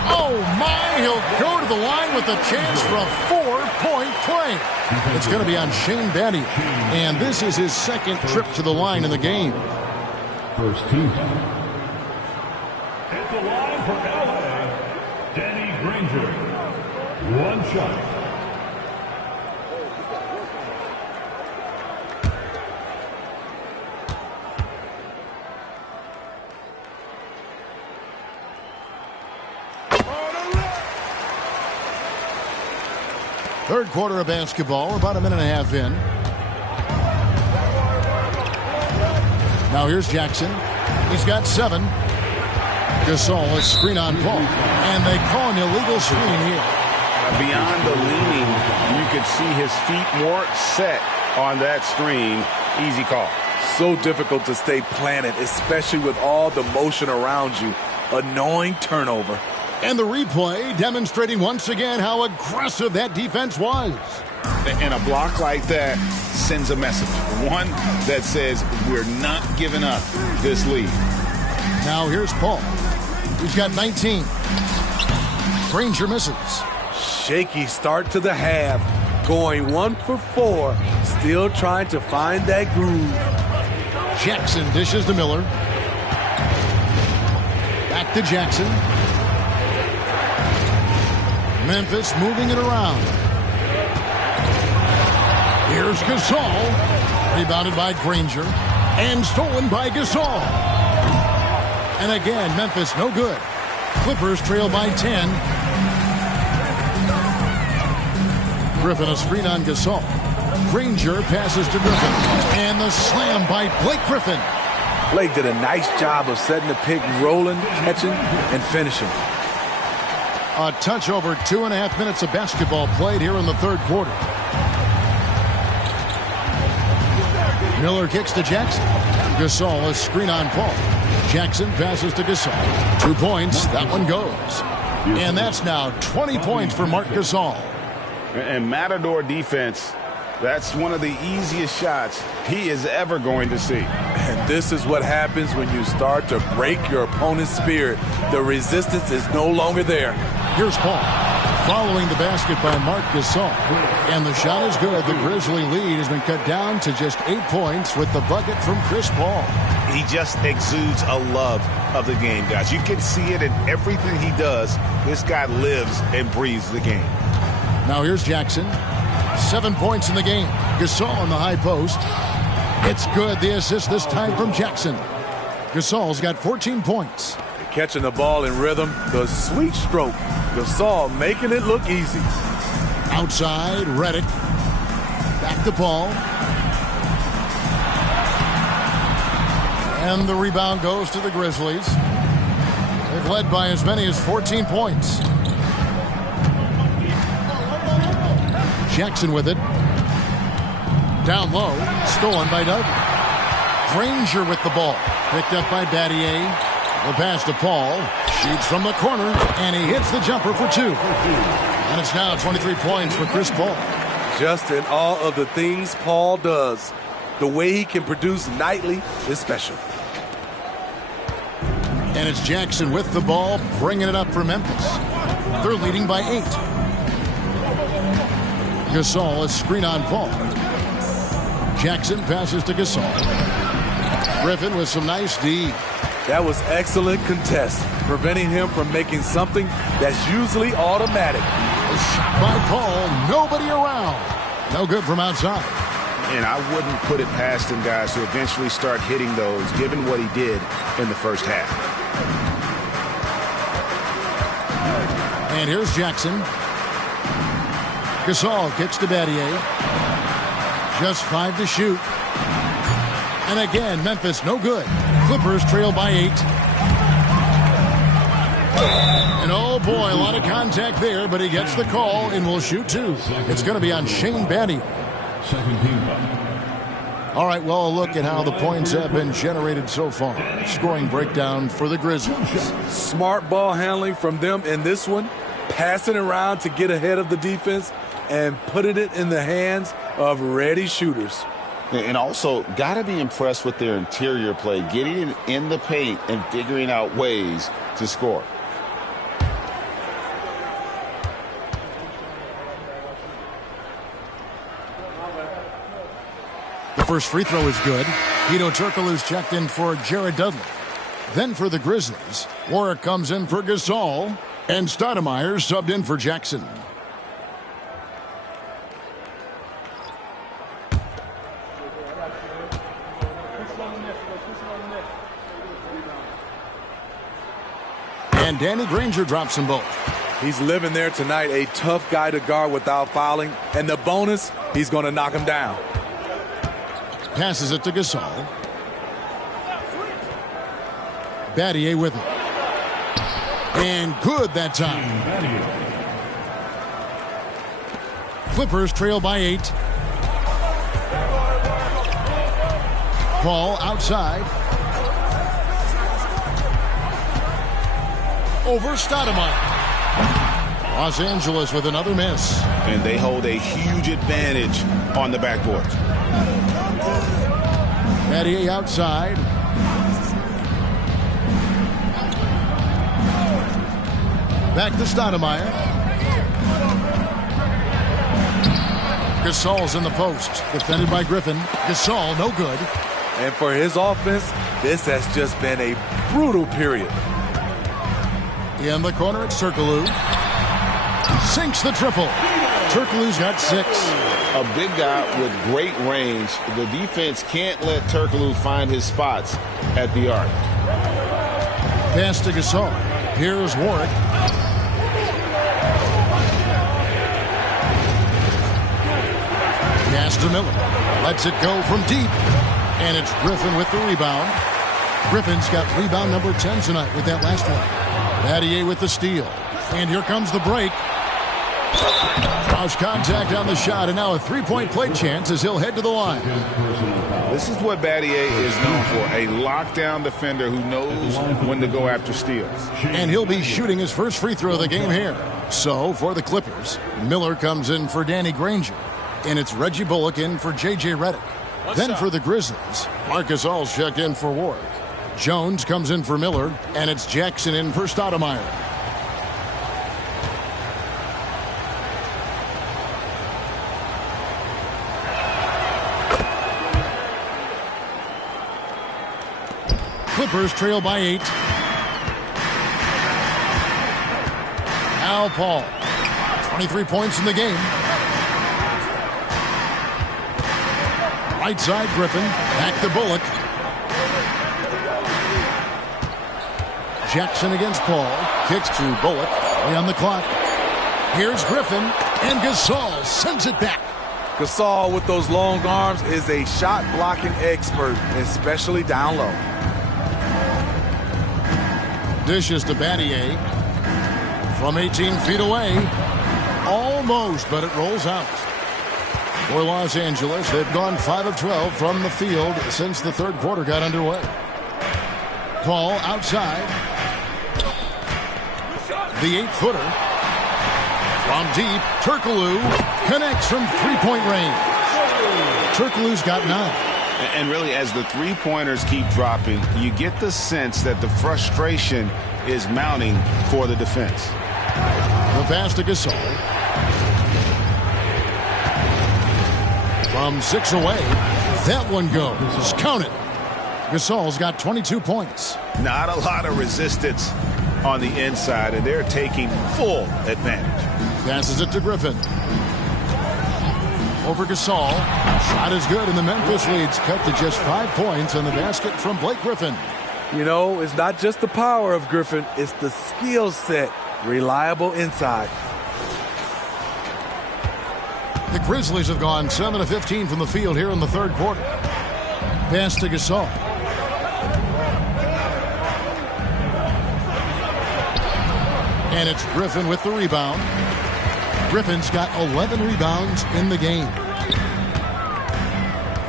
Oh my, he'll go to the line with a chance for a 4-point play. It's going to be on Shane Battier, and this is his second trip to the line in the game. First team. At the line for LA, Danny Granger. One shot. Third quarter of basketball, about a minute and a half in. Now here's Jackson. He's got 7. Gasol, a screen on Paul. And they call an illegal screen here. Beyond the leaning, you could see his feet more set on that screen. Easy call. So difficult to stay planted, especially with all the motion around you. Annoying turnover. And the replay demonstrating once again how aggressive that defense was. And a block like that sends a message. One that says we're not giving up this lead. Now here's Paul. He's got 19. Granger misses. Shaky start to the half. Going 1 for 4. Still trying to find that groove. Jackson dishes to Miller. Back to Jackson. Memphis moving it around. Here's Gasol. Rebounded by Granger. And stolen by Gasol. And again, Memphis no good. Clippers trail by 10. Griffin a screen on Gasol. Granger passes to Griffin. And the slam by Blake Griffin. Blake did a nice job of setting the pick, rolling, catching, and finishing. A touch over 2.5 minutes of basketball played here in the third quarter. Miller kicks to Jackson. Gasol a screen on Paul. Jackson passes to Gasol. 2 points. That one goes. And that's now 20 points for Marc Gasol. And Matador defense, that's one of the easiest shots he is ever going to see. And this is what happens when you start to break your opponent's spirit. The resistance is no longer there. Here's Paul. Following the basket by Marc Gasol. And the shot is good. The Grizzly lead has been cut down to just 8 points with the bucket from Chris Paul. He just exudes a love of the game, guys. You can see it in everything he does. This guy lives and breathes the game. Now here's Jackson. 7 points in the game. Gasol in the high post. It's good. The assist this time from Jackson. Gasol's got 14 points. Catching the ball in rhythm, the sweet stroke. Gasol making it look easy. Outside, Redick. Back to Paul. And the rebound goes to the Grizzlies. They've led by as many as 14 points. Jackson with it. Down low. Stolen by Doug. Granger with the ball. Picked up by Battier. The pass to Paul. Shoots from the corner. And he hits the jumper for 2. And it's now 23 points for Chris Paul. Just in all of the things Paul does, the way he can produce nightly is special. And it's Jackson with the ball, bringing it up for Memphis. They're leading by 8. Gasol is screen on Paul. Jackson passes to Gasol. Griffin with some nice D. That was excellent contest, preventing him from making something that's usually automatic. A shot by Paul, nobody around. No good from outside. And I wouldn't put it past him, guys, to eventually start hitting those, given what he did in the first half. And here's Jackson. Gasol kicks to Battier. Just 5 to shoot. And again, Memphis no good. Clippers trail by 8. And oh boy, a lot of contact there, but he gets the call and will shoot 2. It's going to be on Shane Battier. All right, well, a look at how the points have been generated so far. Scoring breakdown for the Grizzlies. Smart ball handling from them in this one. Passing around to get ahead of the defense and putting it in the hands of ready shooters. And also, got to be impressed with their interior play, getting it in the paint and figuring out ways to score. The first free throw is good. Guido Turkoglu's checked in for Jared Dudley. Then for the Grizzlies, Warwick comes in for Gasol, and Stoudemire subbed in for Jackson. And Danny Granger drops them both. He's living there tonight, a tough guy to guard without fouling. And the bonus, he's going to knock him down. Passes it to Gasol. Battier with it. And good that time. Clippers trail by 8. Paul outside. Over Stoudemire. Los Angeles with another miss. And they hold a huge advantage on the backboard. Battier outside. Back to Stoudemire. Gasol's in the post. Defended by Griffin. Gasol, no good. And for his offense, this has just been a brutal period. In the corner, it's Turkoglu. Sinks the triple. Turkoglu's got 6. A big guy with great range. The defense can't let Turkoglu find his spots at the arc. Pass to Gasol. Here's Warwick. Pass to Miller. Lets it go from deep. And it's Griffin with the rebound. Griffin's got rebound number 10 tonight with that last one. Battier with the steal. And here comes the break. Draws contact on the shot, and now a three-point play chance as he'll head to the line. This is what Battier is known for, a lockdown defender who knows when to go after steals. And he'll be shooting his first free throw of the game here. So, for the Clippers, Miller comes in for Danny Granger. And it's Reggie Bullock in for J.J. Redick. Then for the Grizzlies, Marcus All's checked in for Warwick. Jones comes in for Miller, and it's Jackson in for Stoudemire. Clippers trail by 8. Al Paul, 23 points in the game. Right side, Griffin. Back to Bullock. Jackson against Paul. Kicks to Bullock. Way on the clock. Here's Griffin. And Gasol sends it back. Gasol with those long arms is a shot blocking expert, especially down low. Dishes to Battier. From 18 feet away. Almost, but it rolls out. For Los Angeles, they've gone 5 of 12 from the field since the third quarter got underway. Paul outside. The 8-footer. From deep, Turkoglu connects from three-point range. Turkoglu's got 9. And really, as the three-pointers keep dropping, you get the sense that the frustration is mounting for the defense. The pass to Gasol. From 6 away, that one goes. Just count it. Gasol's got 22 points. Not a lot of resistance on the inside, and they're taking full advantage. Passes it to Griffin. Over Gasol. Shot is good, and the Memphis lead's cut to just 5 points on the basket from Blake Griffin. You know, it's not just the power of Griffin, it's the skill set. Reliable inside. The Grizzlies have gone 7 of 15 from the field here in the third quarter. Pass to Gasol. And it's Griffin with the rebound. Griffin's got 11 rebounds in the game.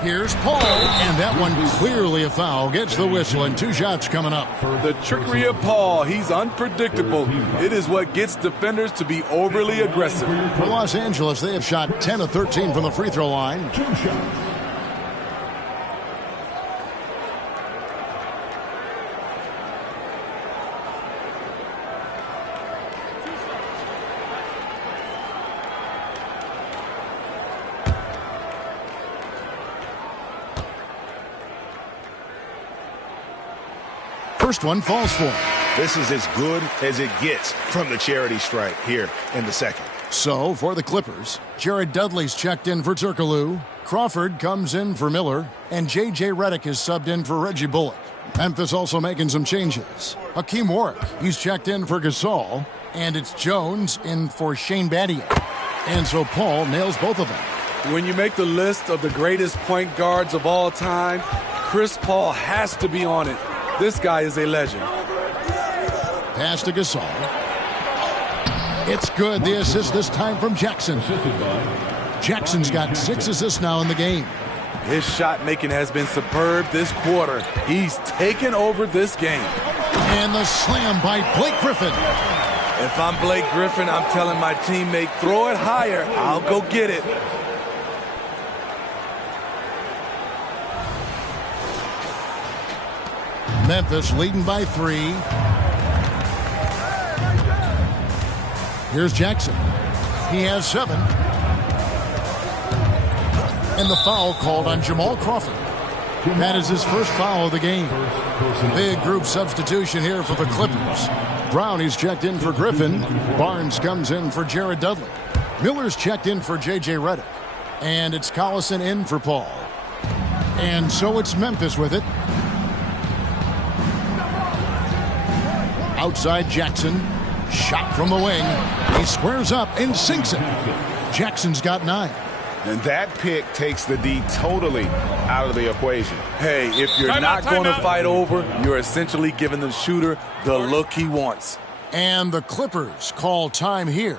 Here's Paul, and that one clearly a foul. Gets the whistle, and 2 shots coming up. The trickery of Paul, he's unpredictable. It is what gets defenders to be overly aggressive. For Los Angeles, they have shot 10 of 13 from the free throw line. 2 shots. First one falls for him. This is as good as it gets from the charity stripe here in the second. So, for the Clippers, Jared Dudley's checked in for Turkoglu. Crawford comes in for Miller. And J.J. Redick is subbed in for Reggie Bullock. Memphis also making some changes. Hakeem Warwick, he's checked in for Gasol. And it's Jones in for Shane Battier. And so Paul nails both of them. When you make the list of the greatest point guards of all time, Chris Paul has to be on it. This guy is a legend. Pass to Gasol. It's good. The assist this time from Jackson. Jackson's got 6 assists now in the game. His shot making has been superb this quarter. He's taken over this game. And the slam by Blake Griffin. If I'm Blake Griffin, I'm telling my teammate, throw it higher. I'll go get it. Memphis leading by 3. Here's Jackson. He has 7. And the foul called on Jamal Crawford. That is his first foul of the game. Big group substitution here for the Clippers. Brownie's checked in for Griffin. Barnes comes in for Jared Dudley. Miller's checked in for J.J. Redick. And it's Collison in for Paul. And so it's Memphis with it. Outside Jackson. Shot from the wing. He squares up and sinks it. Jackson's got 9. And that pick takes the D totally out of the equation. Hey, if you're not going to fight over, you're essentially giving the shooter the look he wants. And the Clippers call time here.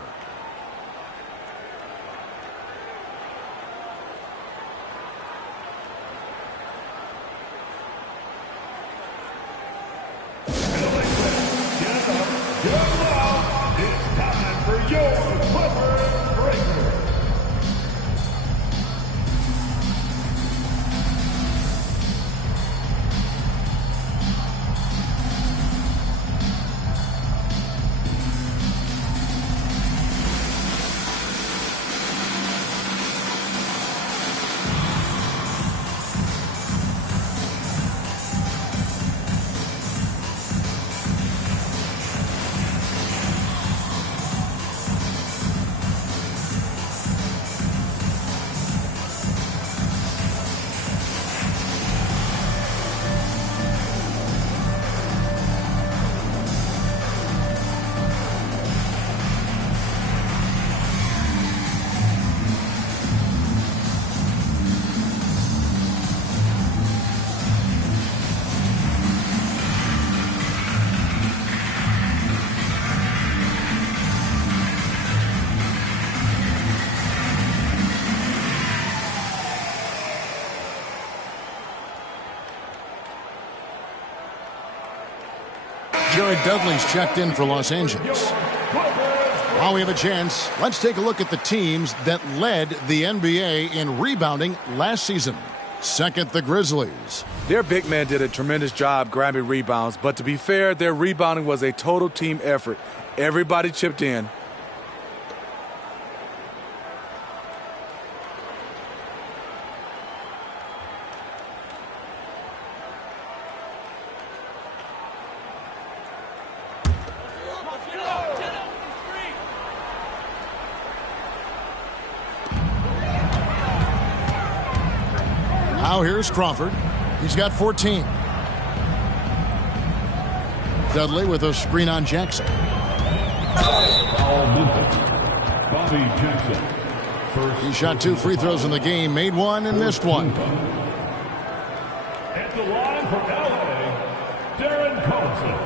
Jared Dudley's checked in for Los Angeles. While we have a chance, let's take a look at the teams that led the NBA in rebounding last season. Second, the Grizzlies. Their big man did a tremendous job grabbing rebounds, but to be fair, their rebounding was a total team effort. Everybody chipped in. Now here's Crawford. He's got 14. Dudley with a screen on Jackson. Bobby Jackson. He shot 2 free throws in the game, made 1 and missed 1. At the line for LA, Darren Collison.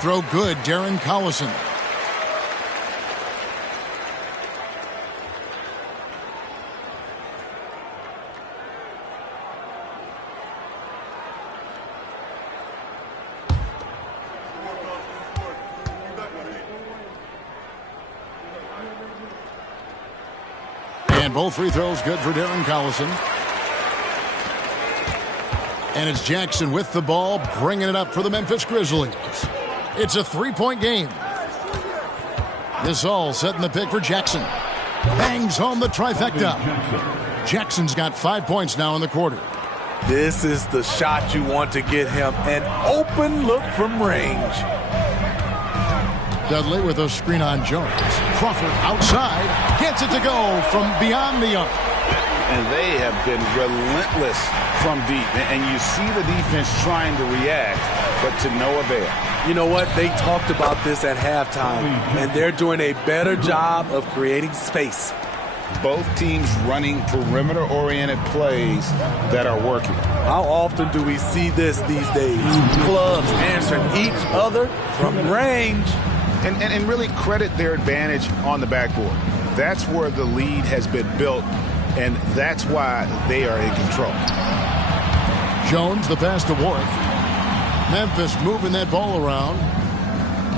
Throw good, Darren Collison. And both free throws good for Darren Collison. And it's Jackson with the ball, bringing it up for the Memphis Grizzlies. It's a 3-point game. Gasol setting the pick for Jackson. Bangs home the trifecta. Jackson's got 5 points now in the quarter. This is the shot you want to get him. An open look from range. Dudley with a screen on Jones. Crawford outside. Gets it to go from beyond the arc. And they have been relentless from deep. And you see the defense trying to react, but to no avail. You know what? They talked about this at halftime, and they're doing a better job of creating space. Both teams running perimeter-oriented plays that are working. How often do we see this these days? Clubs answering each other from range. And really credit their advantage on the backboard. That's where the lead has been built, and that's why they are in control. Jones, the pass to Warwick. Memphis moving that ball around.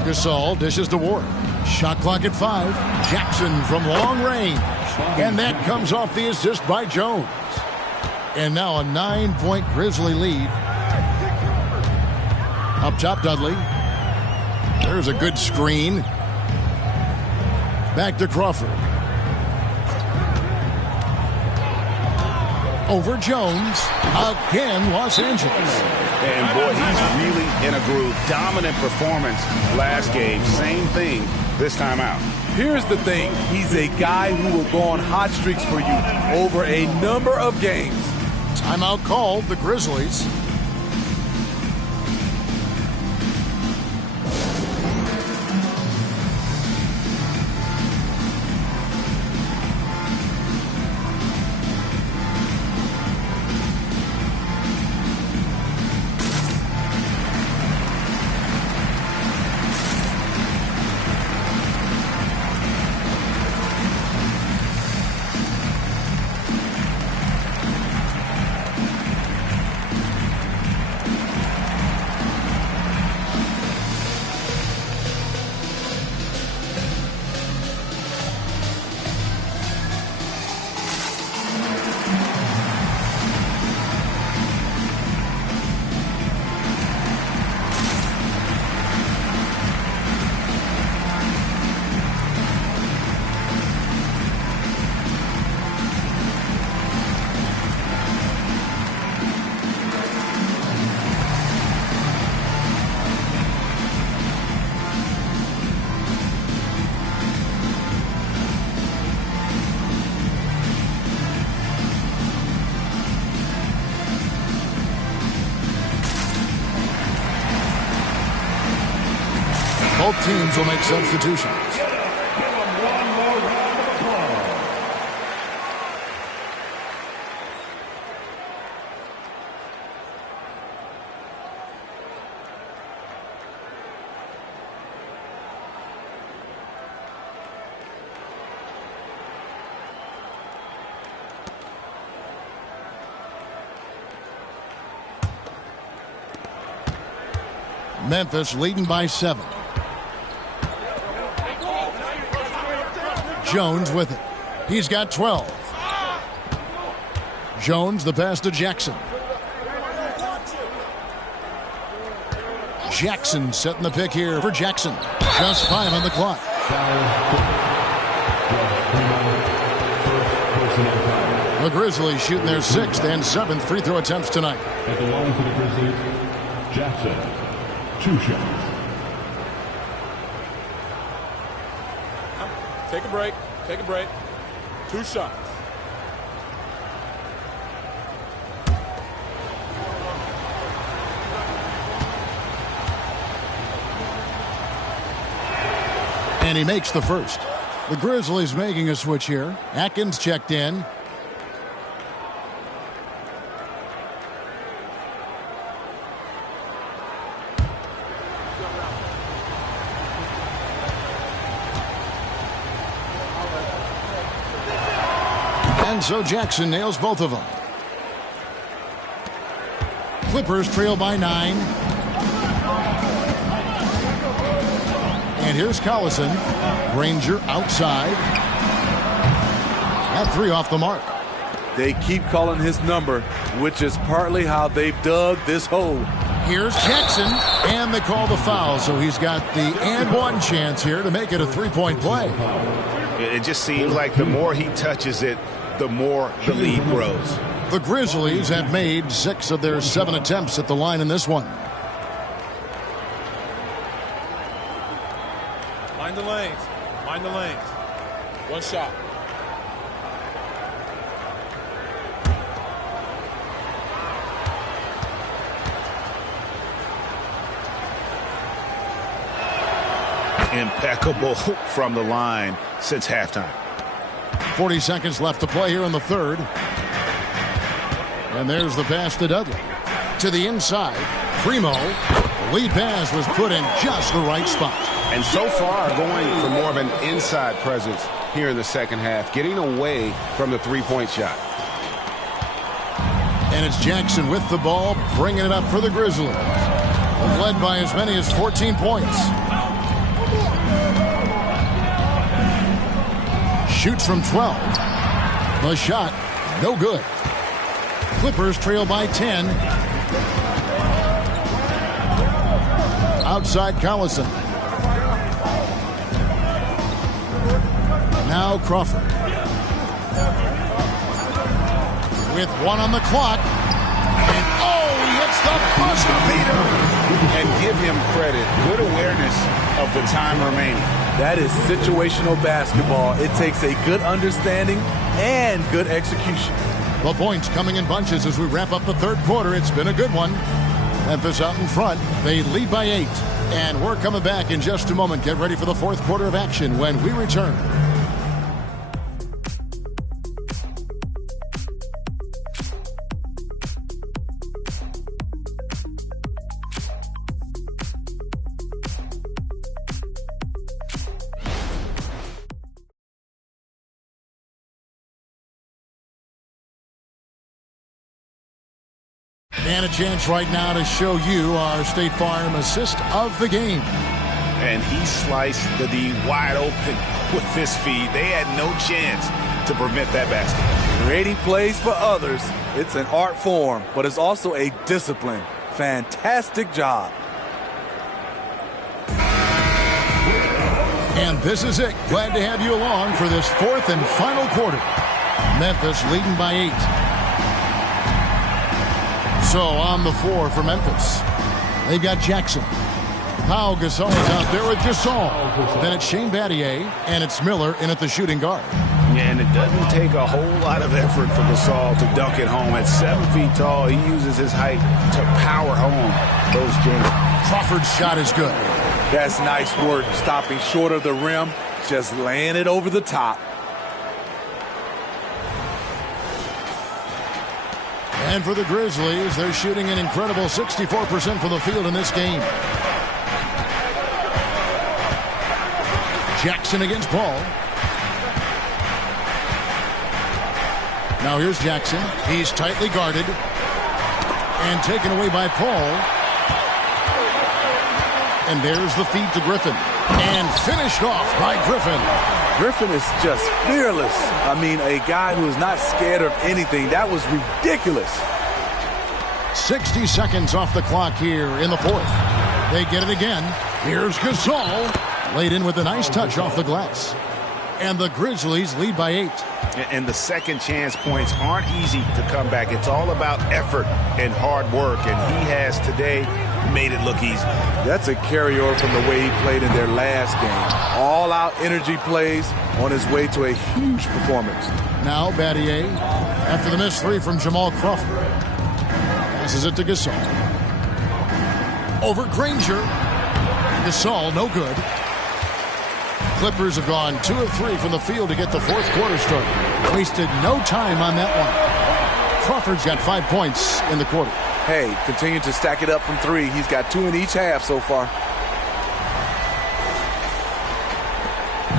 Gasol dishes to Warwick. Shot clock at 5. Jackson from long range. And that comes off the assist by Jones. And now a 9-point Grizzly lead. Up top, Dudley. There's a good screen. Back to Crawford. over Jones. Again, Los Angeles. And boy, he's really in a groove. Dominant performance last game. Same thing this time out. Here's the thing. He's a guy who will go on hot streaks for you over a number of games. Timeout called, the Grizzlies. Both teams will make substitutions. Memphis leading by 7. Jones with it. He's got 12. Jones, the pass to Jackson. Jackson setting the pick here for Jackson. Just 5 on the clock. The Grizzlies shooting their 6th and 7th free throw attempts tonight. At the line for the Grizzlies, Jackson, 2 shots. Take a break. Take a break. 2 shots. And he makes the first. The Grizzlies making a switch here. Atkins checked in. And so Jackson nails both of them. Clippers trail by 9. And here's Collison. Granger outside. That 3 off the mark. They keep calling his number, which is partly how they've dug this hole. Here's Jackson, and they call the foul, so he's got the and one chance here to make it a 3-point play. It just seems like the more he touches it, the more the lead grows. The Grizzlies have made 6 of their 7 attempts at the line in this one. Mind the lanes. Mind the lanes. 1 shot. Impeccable from the line since halftime. 40 seconds left to play here in the 3rd. And there's the pass to Dudley. To the inside. Primo. The lead pass was put in just the right spot. And so far, going for more of an inside presence here in the second half, getting away from the 3-point shot. And it's Jackson with the ball, bringing it up for the Grizzlies. Led by as many as 14 points. Shoots from 12. The shot, no good. Clippers trail by 10. Outside Collison. Now Crawford. with 1 on the clock. And, he hits the buzzer beater. And give him credit. Good awareness of the time remaining. That is situational basketball. It takes a good understanding and good execution. The points coming in bunches as we wrap up the third quarter. It's been a good one. Memphis out in front. They lead by 8. And we're coming back in just a moment. Get ready for the fourth quarter of action when we return. And a chance right now to show you our State Farm assist of the game. And he sliced the D wide open with his feed. They had no chance to prevent that basket. Creating plays for others, it's an art form, but it's also a discipline. Fantastic job. And this is it. Glad to have you along for this fourth and final quarter. Memphis leading by 8. So on the floor for Memphis, they've got Jackson. Pau Gasol is out there with Gasol. Then it's Shane Battier, and it's Miller in at the shooting guard. Yeah, and it doesn't take a whole lot of effort for Gasol to dunk it home. At 7 feet tall, he uses his height to power home those jams. Crawford's shot is good. That's nice work, stopping short of the rim, just laying it over the top. And for the Grizzlies, they're shooting an incredible 64% from the field in this game. Jackson against Paul. Now here's Jackson. He's tightly guarded. And taken away by Paul. And there's the feed to Griffin. And finished off by Griffin. Griffin is just fearless. I mean, a guy who is not scared of anything. That was ridiculous. 60 seconds off the clock here in the fourth. They get it again. Here's Gasol. Laid in with a nice touch off the glass. And the Grizzlies lead by 8. And the second chance points aren't easy to come back. It's all about effort and hard work. And he has today made it look easy. That's a carryover from the way he played in their last game. All-out energy plays on his way to a huge performance. Now Battier, after the missed 3 from Jamal Crawford. Passes it to Gasol. Over Granger. Gasol, no good. Clippers have gone 2 of 3 from the field to get the fourth quarter started. Wasted no time on that one. Crawford's got 5 points in the quarter. Hey, continue to stack it up from 3. He's got 2 in each half so far.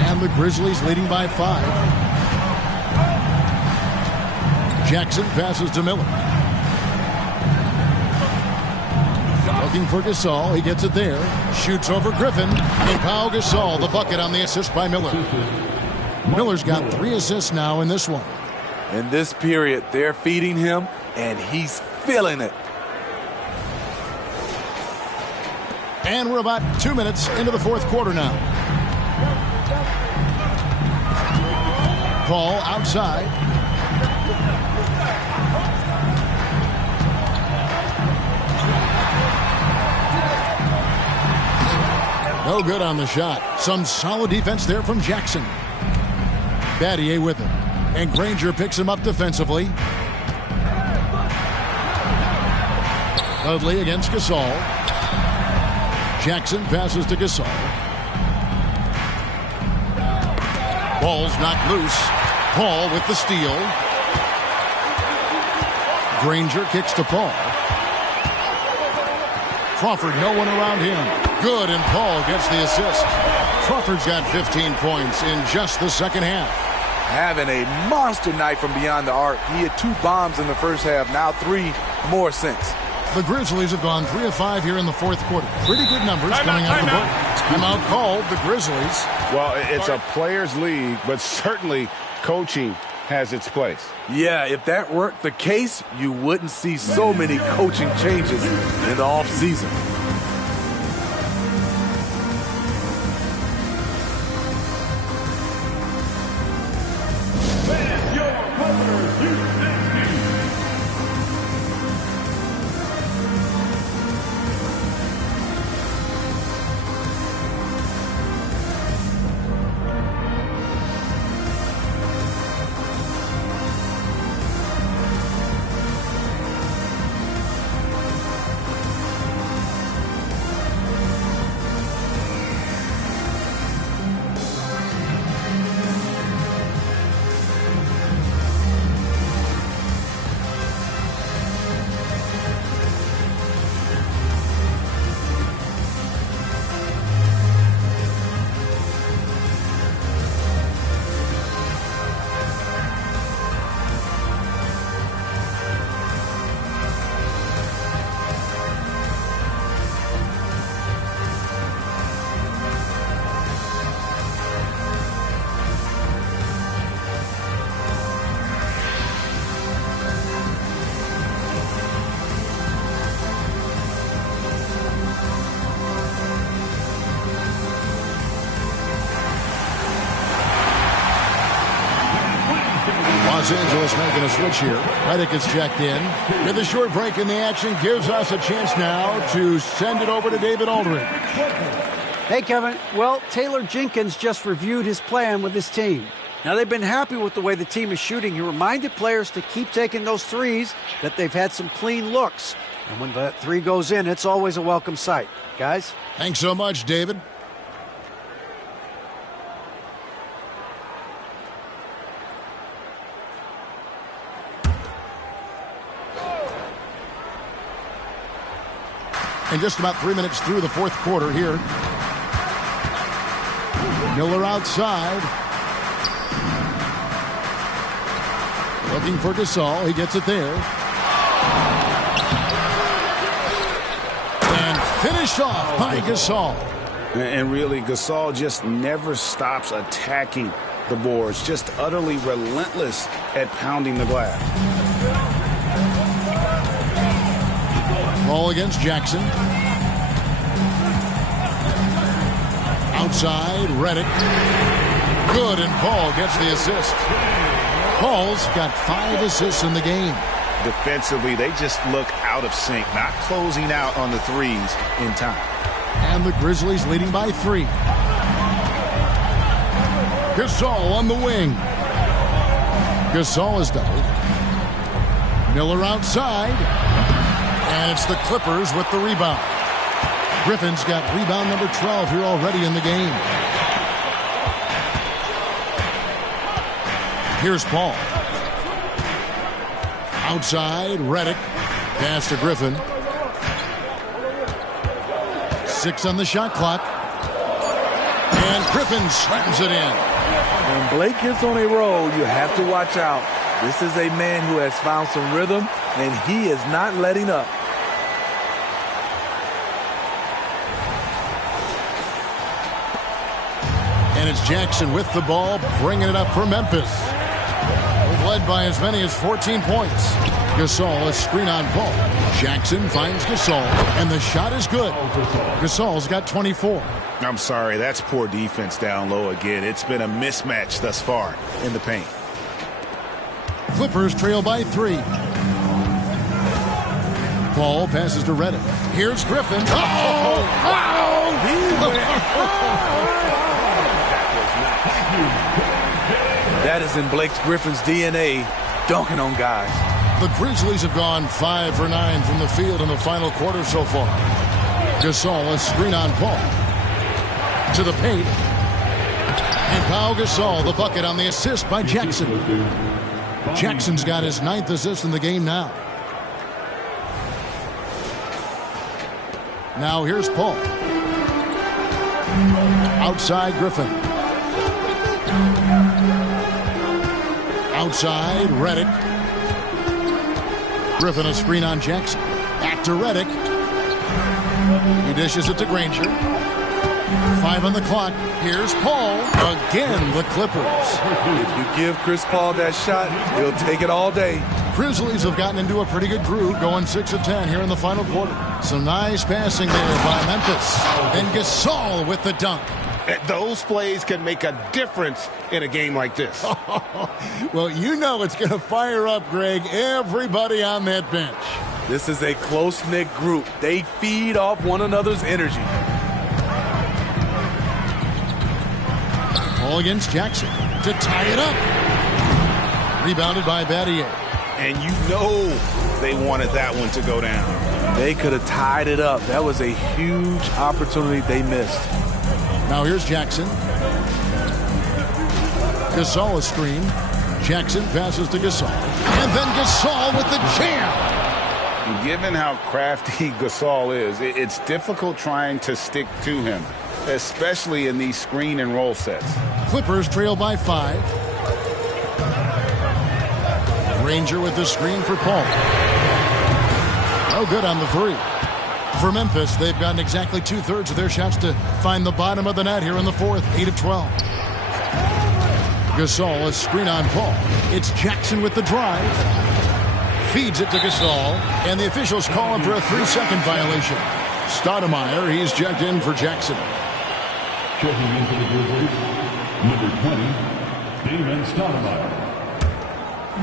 And the Grizzlies leading by 5. Jackson passes to Miller. Looking for Gasol. He gets it there. Shoots over Griffin. And Pau Gasol, the bucket on the assist by Miller. Miller's got 3 assists now in this one. In this period, they're feeding him, and he's feeling it. And we're about 2 minutes into the fourth quarter now. Paul outside. No good on the shot. Some solid defense there from Jackson. Battier with him. And Granger picks him up defensively. Dudley against Gasol. Jackson passes to Gasol. Ball's knocked loose. Paul with the steal. Granger kicks to Paul. Crawford, no one around him. Good, and Paul gets the assist. Crawford's got 15 points in just the second half. Having a monster night from beyond the arc. He had 2 bombs in the first half, now 3 more since. The Grizzlies have gone 3 of 5 here in the fourth quarter. Pretty good numbers coming out of the break. Timeout called the Grizzlies. Well, it's a players' league, but certainly coaching has its place. Yeah, if that weren't the case, you wouldn't see so many coaching changes in the offseason. Los Angeles making a switch here. Redick is checked in. With a short break in the action, gives us a chance now to send it over to David Aldridge. Hey, Kevin. Well, Taylor Jenkins just reviewed his plan with his team. Now, they've been happy with the way the team is shooting. He reminded players to keep taking those threes, that they've had some clean looks. And when that three goes in, it's always a welcome sight. Guys? Thanks so much, David. And just about 3 minutes through the fourth quarter here. Miller outside. Looking for Gasol. He gets it there. And finished off by Gasol. And really, Gasol just never stops attacking the boards. Just utterly relentless at pounding the glass. Ball against Jackson. Outside, Redick. Good, and Paul gets the assist. Paul's got 5 assists in the game. Defensively, they just look out of sync, not closing out on the threes in time. And the Grizzlies leading by 3. Gasol on the wing. Gasol is doubled. Miller outside. And it's the Clippers with the rebound. Griffin's got rebound number 12 here already in the game. Here's Paul. Outside, Redick. Pass to Griffin. 6 on the shot clock. And Griffin slams it in. When Blake gets on a roll, you have to watch out. This is a man who has found some rhythm, and he is not letting up. And it's Jackson with the ball, bringing it up for Memphis. They've led by as many as 14 points. Gasol, a screen on Paul. Jackson finds Gasol, and the shot is good. Gasol's got 24. I'm sorry, that's poor defense down low again. It's been a mismatch thus far in the paint. Clippers trail by 3. Paul passes to Redick. Here's Griffin. That is in Blake Griffin's DNA, dunking on guys. The Grizzlies have gone 5 for 9 from the field in the final quarter so far. Gasol, a screen on Paul. To the paint. And Pau Gasol, the bucket on the assist by Jackson. Jackson's got his 9th assist in the game now. Now here's Paul. Outside Griffin. Outside Redick. Griffin a screen on Jackson. Back to Redick. He dishes it to Granger. 5 on the clock. Here's Paul. Again, the Clippers. If you give Chris Paul that shot, he'll take it all day. Grizzlies have gotten into a pretty good groove, going 6 of 10 here in the final quarter. Some nice passing there by Memphis. And Gasol with the dunk. Those plays can make a difference in a game like this. Well, you know it's going to fire up, Greg, everybody on that bench. This is a close-knit group. They feed off one another's energy. Ball against Jackson to tie it up. Rebounded by Battier. And you know they wanted that one to go down. They could have tied it up. That was a huge opportunity they missed. Now here's Jackson. Gasol a screen. Jackson passes to Gasol. And then Gasol with the jam. Given how crafty Gasol is, it's difficult trying to stick to him, especially in these screen and roll sets. Clippers trail by 5. Granger with the screen for Paul. No good on the 3. For Memphis, they've gotten exactly 2/3 of their shots to find the bottom of the net here in the 4th, 8 of 12. Gasol, a screen on Paul. It's Jackson with the drive. Feeds it to Gasol, and the officials call him for a 3-second violation. Stoudemire, he's checked in for Jackson. Checking in for the Grizzlies, number 20, Damon Stoudemire.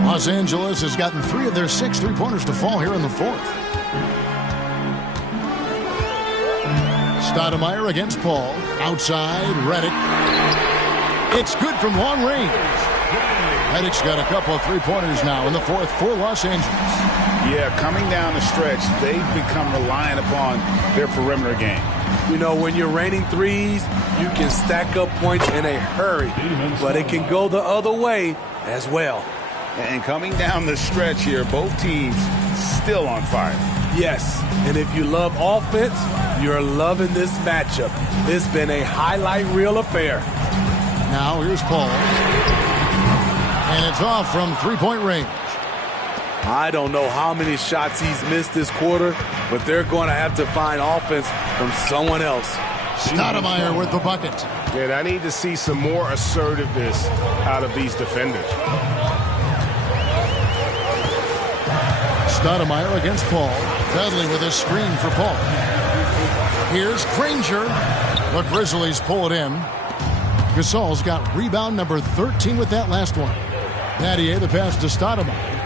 Los Angeles has gotten 3 of their 6 3-pointers to fall here in the 4th. Stoudemire against Paul. Outside, Redick. It's good from long range. Redick's got a couple of 3-pointers now in the 4th for Los Angeles. Yeah, coming down the stretch, they've become reliant upon their perimeter game. You know, when you're raining threes, you can stack up points in a hurry, but it can go the other way as well. And coming down the stretch here, both teams still on fire. Yes, and if you love offense, you're loving this matchup. It's been a highlight reel affair. Now here's Paul. And it's off from 3-point range. I don't know how many shots he's missed this quarter, but they're going to have to find offense from someone else. Stoudemire with the bucket. And I need to see some more assertiveness out of these defenders. Stoudemire against Paul. Dudley with a screen for Paul. Here's Granger. The Grizzlies pull it in. Gasol's got rebound number 13 with that last one. Battier the pass to Stoudemire.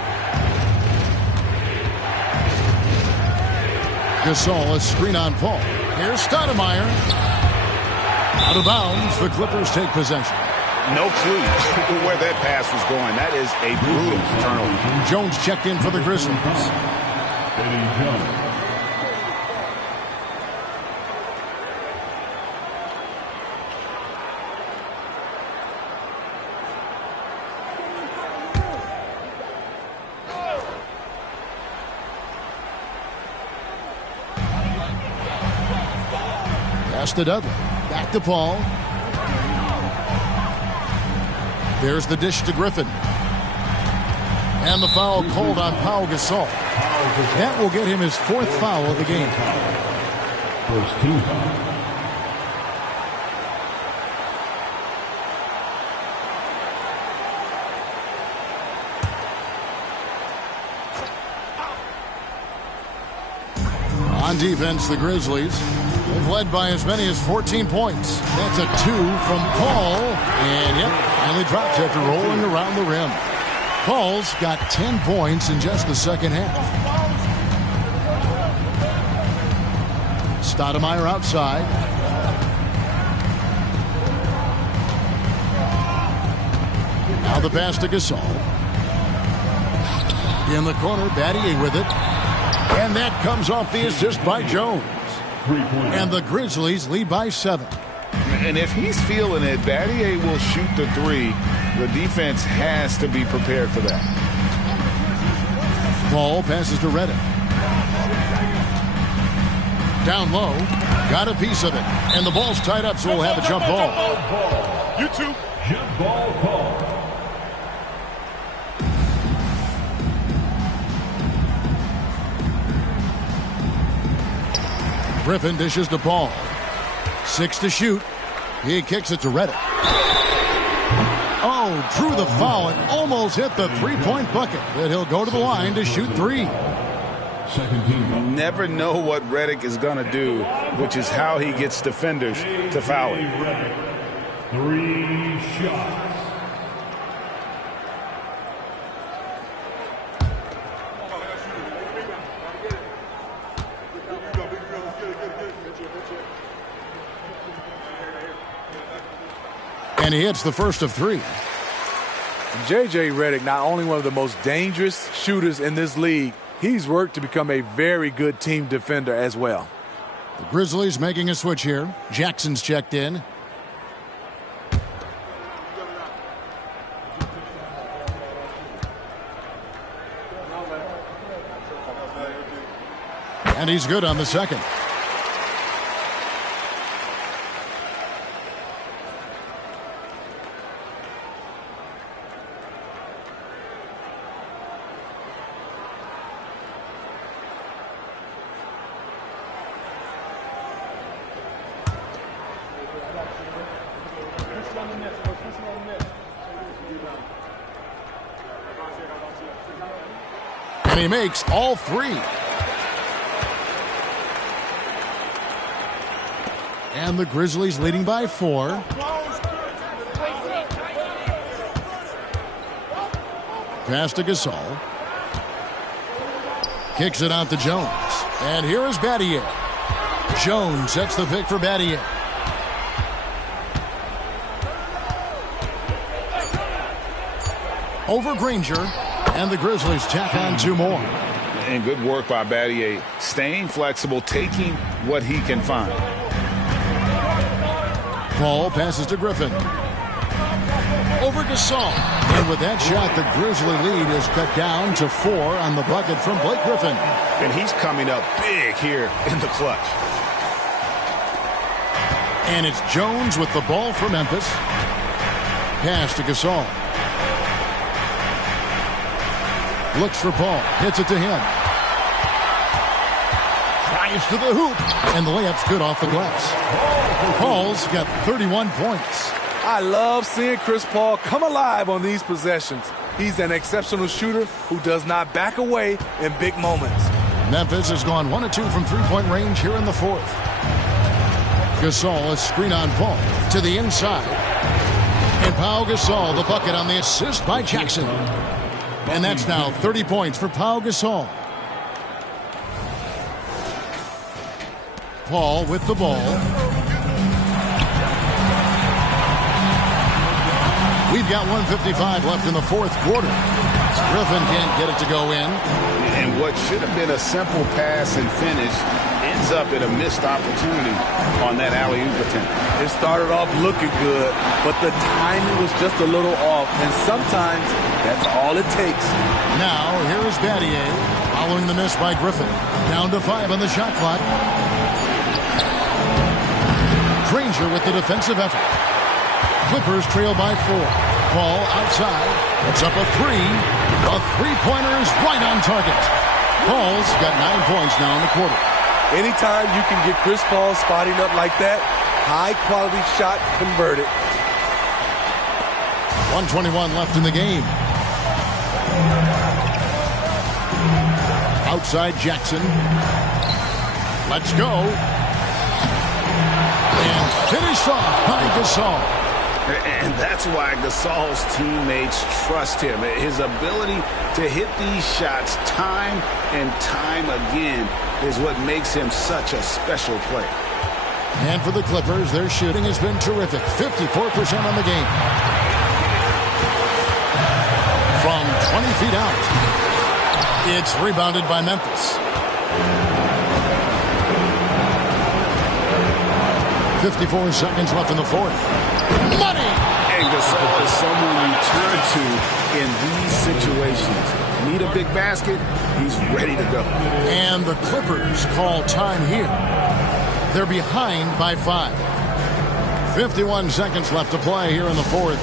Gasol a screen on Paul. Here's Stoudemire. Out of bounds. The Clippers take possession. No clue where that pass was going. That is a brutal turnover. Jones checked in for the Grizzlies. Eddie Jones. Pass to Dudley. Back to Paul. There's the dish to Griffin. And the foul called on Pau Gasol. That will get him his 4th foul of the game. First team foul. On defense, the Grizzlies. They've led by as many as 14 points. That's a 2 from Paul. And yep, finally drops after rolling around the rim. Paul's got 10 points in just the second half. Stoudemire outside. Now the pass to Gasol. In the corner, Battier with it. And that comes off the assist by Jones. And the Grizzlies lead by 7. And if he's feeling it, Battier will shoot the 3. The defense has to be prepared for that. Ball passes to Redick. Down low. Got a piece of it. And the ball's tied up, so we'll have a jump ball. You two. Jump ball call. Griffin dishes to Paul. 6 to shoot. He kicks it to Redick. Oh, drew the foul and almost hit the 3-point bucket. But he'll go to the line to shoot 3. Second team foul. Never know what Redick is going to do, which is how he gets defenders to foul him. 3 shots. And he hits the first of 3. J.J. Redick, not only one of the most dangerous shooters in this league, he's worked to become a very good team defender as well. The Grizzlies making a switch here. Jackson's checked in. And he's good on the second. And he makes all 3. And the Grizzlies leading by 4. Pass to Gasol. Kicks it out to Jones. And here is Battier. Jones sets the pick for Battier. Over Granger. And the Grizzlies tack on 2 more. And good work by Battier. Staying flexible, taking what he can find. Paul passes to Griffin. Over Gasol. And with that shot, the Grizzly lead is cut down to 4 on the bucket from Blake Griffin. And he's coming up big here in the clutch. And it's Jones with the ball for Memphis. Pass to Gasol. Looks for Paul. Hits it to him. Drives to the hoop. And the layup's good off the glass. Paul's got 31 points. I love seeing Chris Paul come alive on these possessions. He's an exceptional shooter who does not back away in big moments. Memphis has gone 1 of 2 from three-point range here in the 4th. Gasol, a screen on Paul to the inside. And Pau Gasol, the bucket on the assist by Jackson. And that's now 30 points for Pau Gasol. Paul with the ball. We've got 1:55 left in the 4th quarter. Griffin can't get it to go in. And what should have been a simple pass and finish ends up in a missed opportunity on that alley-oop attempt. It started off looking good, but the timing was just a little off, and sometimes that's all it takes. Now, here is Battier following the miss by Griffin. Down to 5 on the shot clock. Granger with the defensive effort. Clippers trail by 4. Paul outside. Puts up a 3. A three-pointer is right on target. Paul's got 9 points now in the quarter. Anytime you can get Chris Paul spotting up like that, high-quality shot converted. 1:21 left in the game. Outside Jackson. Let's go. And finished off by Gasol. And that's why Gasol's teammates trust him. His ability to hit these shots time and time again is what makes him such a special player. And for the Clippers, their shooting has been terrific. 54% on the game. From 20 feet out. It's rebounded by Memphis. 54 seconds left in the 4th. Money! And Gasol is someone you turn to in these situations. Need a big basket? He's ready to go. And the Clippers call time here. They're behind by 5. 51 seconds left to play here in the 4th.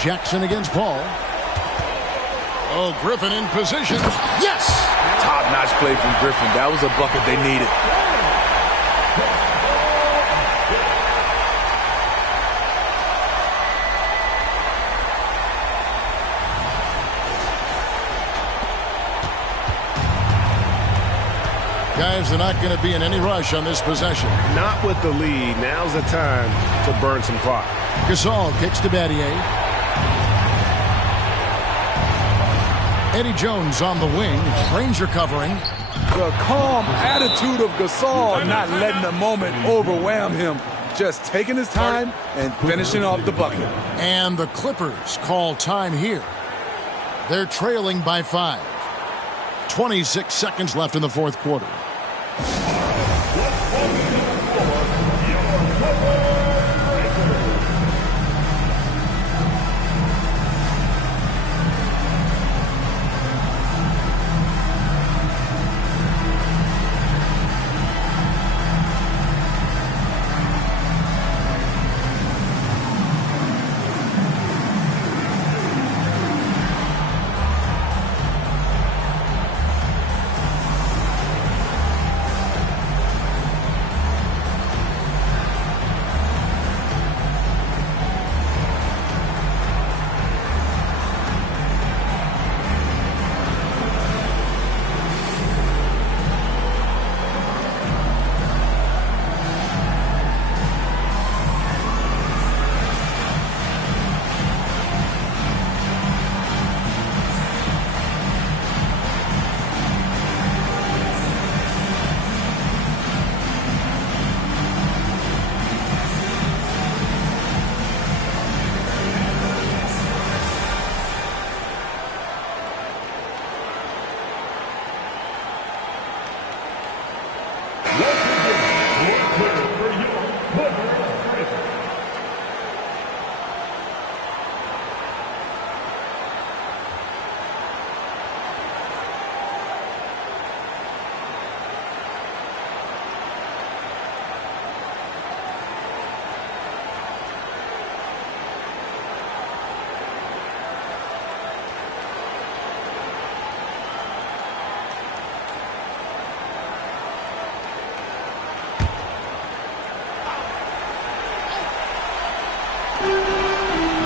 Jackson against Paul. Oh, Griffin in position. Yes! Top-notch play from Griffin. That was a bucket they needed. Guys, they're not going to be in any rush on this possession. Not with the lead. Now's the time to burn some clock. Gasol kicks to Battier. Eddie Jones on the wing. Granger covering. The calm attitude of Gasol, not letting the moment overwhelm him. Just taking his time and finishing off the bucket. And the Clippers call time here. They're trailing by 5. 26 seconds left in the fourth quarter.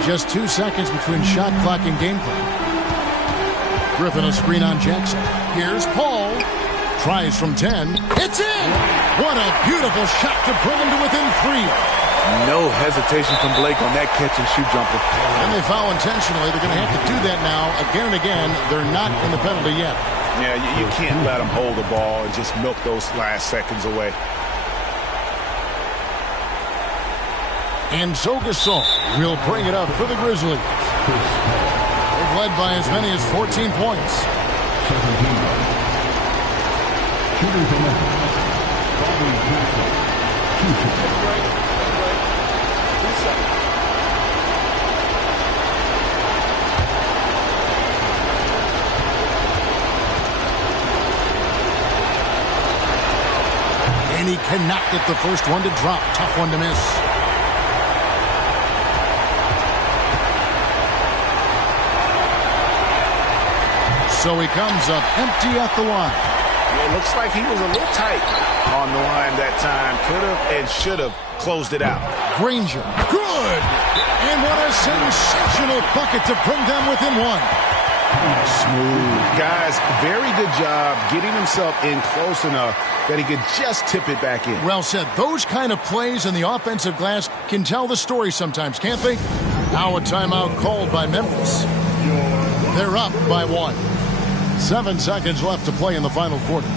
Just 2 seconds between shot clock and game clock. Griffin a screen on Jackson. Here's Paul. Tries from 10. It's in! What a beautiful shot to bring him to within 3. No hesitation from Blake on that catch and shoot jumper. And they foul intentionally. They're going to have to do that now again and again. They're not in the penalty yet. Yeah, you can't let them hold the ball and just milk those last seconds away. And so Gasol will bring it up for the Grizzlies. They've led by as many as 14 points. 2 seconds. And he cannot get the first one to drop. Tough one to miss. So he comes up empty at the line. It looks like he was a little tight on the line that time. Could have and should have closed it out. Granger. Good! And what a sensational bucket to bring them within 1. Smooth. Guys, very good job getting himself in close enough that he could just tip it back in. Well said. Those kind of plays in the offensive glass can tell the story sometimes, can't they? Now a timeout called by Memphis. They're up by 1. 7 seconds left to play in the final quarter.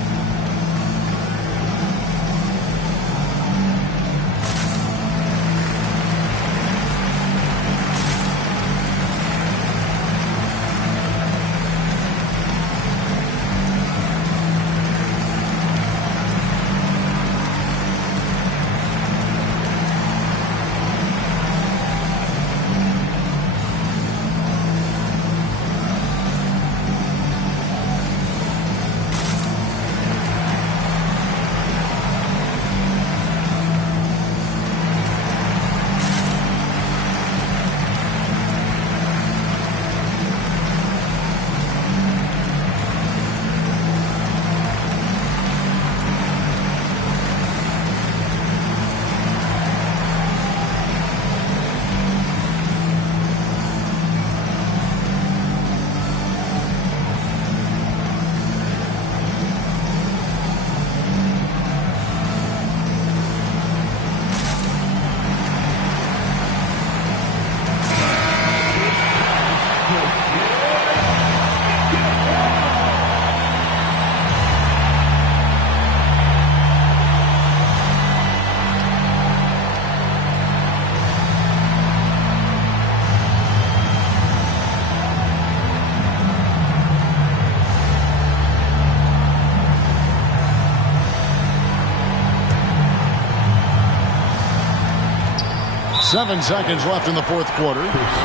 7 seconds left in the fourth quarter.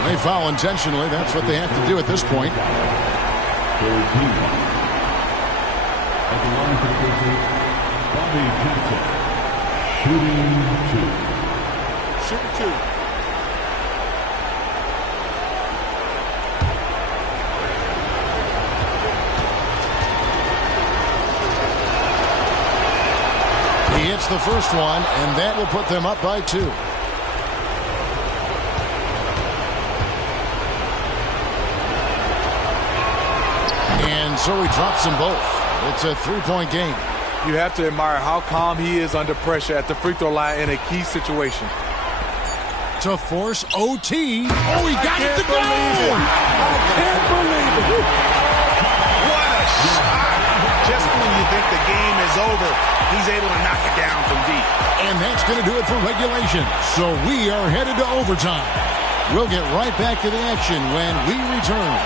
They foul intentionally. That's what they have to do at this point. At the line for the Grizzlies, Bobby Jackson, shooting 2. Shooting 2. He hits the first one, and that will put them up by 2. And so he drops them both. It's a 3-point game. You have to admire how calm he is under pressure at the free throw line in a key situation. To force OT. Oh, he got it to go! I can't believe it. What a shot. Just when you think the game is over, he's able to knock it down from deep. And that's going to do it for regulation. So we are headed to overtime. We'll get right back to the action when we return.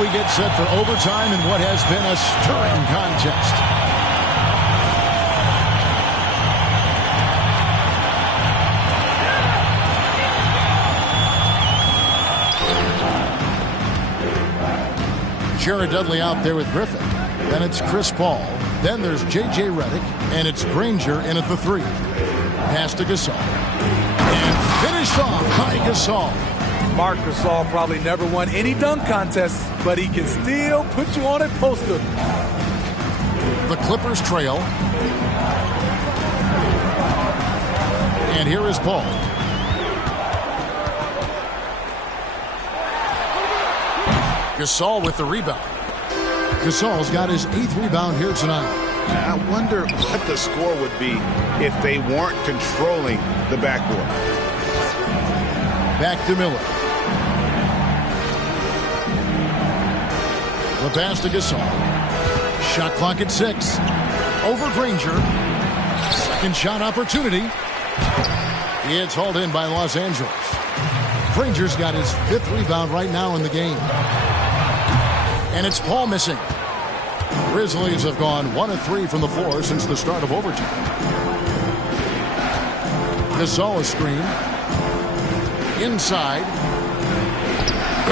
We get set for overtime in what has been a stirring contest. Jared Dudley out there with Griffin. Then it's Chris Paul. Then there's J.J. Redick. And it's Granger in at the 3. Pass to Gasol. And finished off by Gasol. Marc Gasol probably never won any dunk contests, but he can still put you on a poster. The Clippers trail. And here is Paul. Gasol with the rebound. Gasol's got his 8th rebound here tonight. I wonder what the score would be if they weren't controlling the backboard. Back to Miller. The pass to Gasol. Shot clock at 6. Over Granger. Second shot opportunity. It's hauled in by Los Angeles. Granger's got his 5th rebound right now in the game. And it's Paul missing. Grizzlies have gone 1 of 3 from the floor since the start of overtime. Gasol a screen. Inside.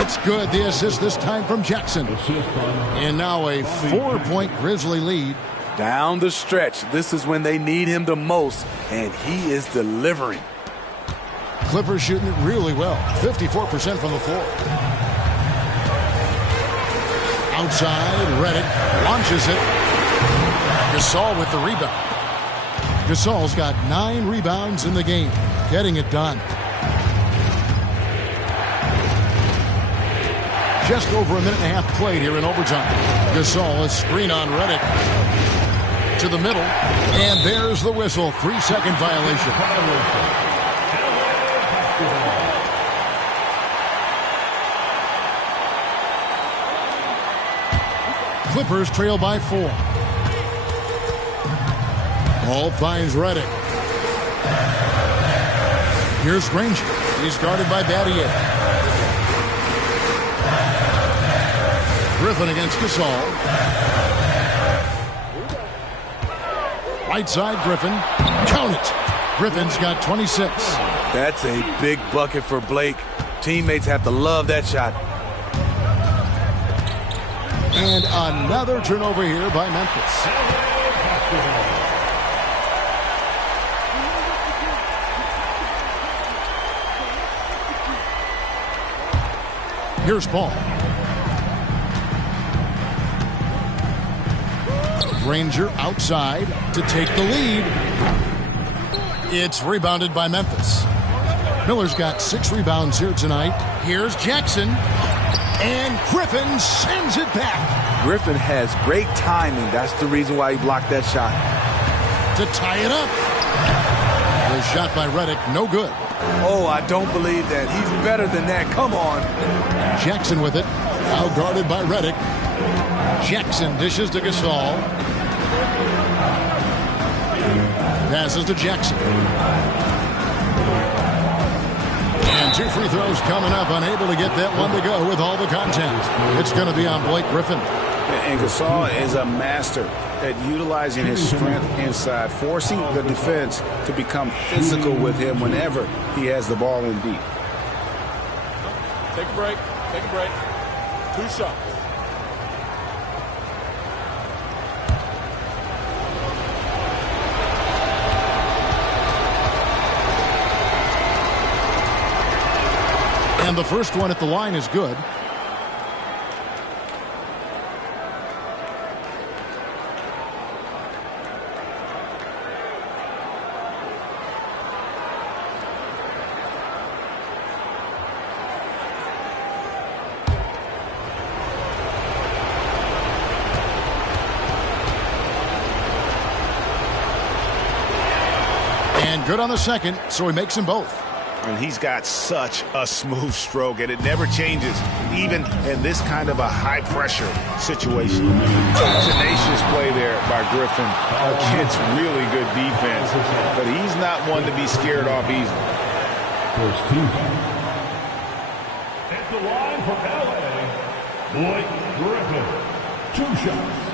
It's good. The assist this time from Jackson. And now a 4-point Grizzly lead. Down the stretch. This is when they need him the most, and he is delivering. Clippers shooting it really well. 54% from the floor. Outside, Redick launches it. Gasol with the rebound. Gasol's got 9 rebounds in the game. Getting it done. Just over a minute and a half played here in overtime. Gasol, a screen on Redick. To the middle. And there's the whistle. 3-second violation. Clippers trail by 4. Ball finds Redick. Here's Granger. He's guarded by Battier. Griffin against Gasol. Right side, Griffin. Count it. Griffin's got 26. That's a big bucket for Blake. Teammates have to love that shot. And another turnover here by Memphis. Here's Paul. Granger outside to take the lead. It's rebounded by Memphis. Miller's got 6 rebounds here tonight. Here's Jackson. And Griffin sends it back. Griffin has great timing. That's the reason why he blocked that shot. To tie it up. The shot by Redick, no good. Oh, I don't believe that. He's better than that. Come on. Jackson with it. Now guarded by Redick. Jackson dishes to Gasol. Passes to Jackson. And 2 free throws coming up. Unable to get that one to go with all the contact. It's going to be on Blake Griffin. And Gasol is a master at utilizing his strength inside, forcing the defense to become physical with him whenever he has the ball in deep. Take a break. Take a break. 2 shots. And the first one at the line is good. And good on the second, so he makes them both. And he's got such a smooth stroke, and it never changes, even in this kind of a high-pressure situation. Tenacious play there by Griffin against really good defense, but he's not one to be scared off easily. First team. At the line for L.A., Blake Griffin. 2 shots.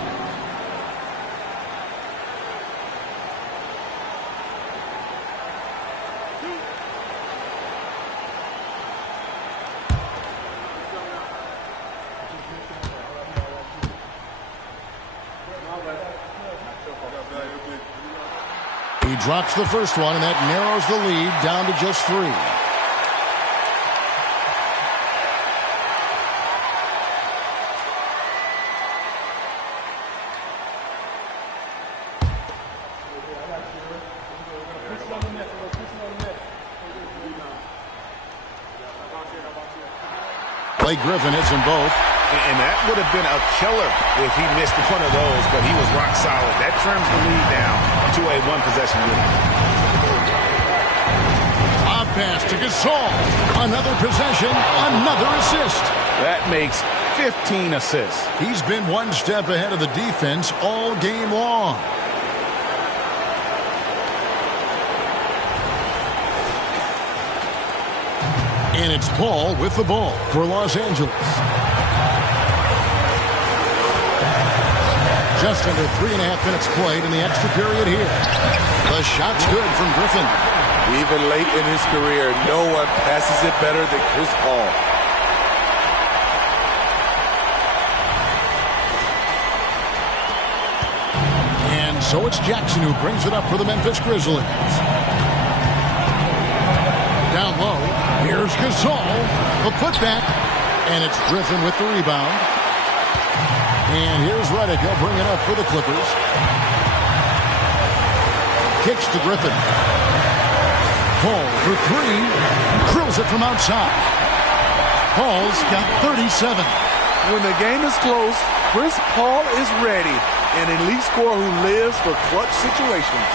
He drops the first one, and that narrows the lead down to just 3. Blake Griffin hits them both. And that would have been a killer if he missed one of those, but he was rock solid. That trims the lead down to a 1-possession unit. Lob pass to Gasol. Another possession, another assist. That makes 15 assists. He's been one step ahead of the defense all game long. And it's Paul with the ball for Los Angeles. Just under 3.5 minutes played in the extra period here. The shot's good from Griffin. Even late in his career, no one passes it better than Chris Paul. And so it's Jackson who brings it up for the Memphis Grizzlies. Down low, here's Gasol, the putback, and it's Griffin with the rebound. And here's Redick. He'll bring it up for the Clippers. Kicks to Griffin. Paul for 3. Drills it from outside. Paul's got 37. When the game is close, Chris Paul is ready. An elite scorer who lives for clutch situations.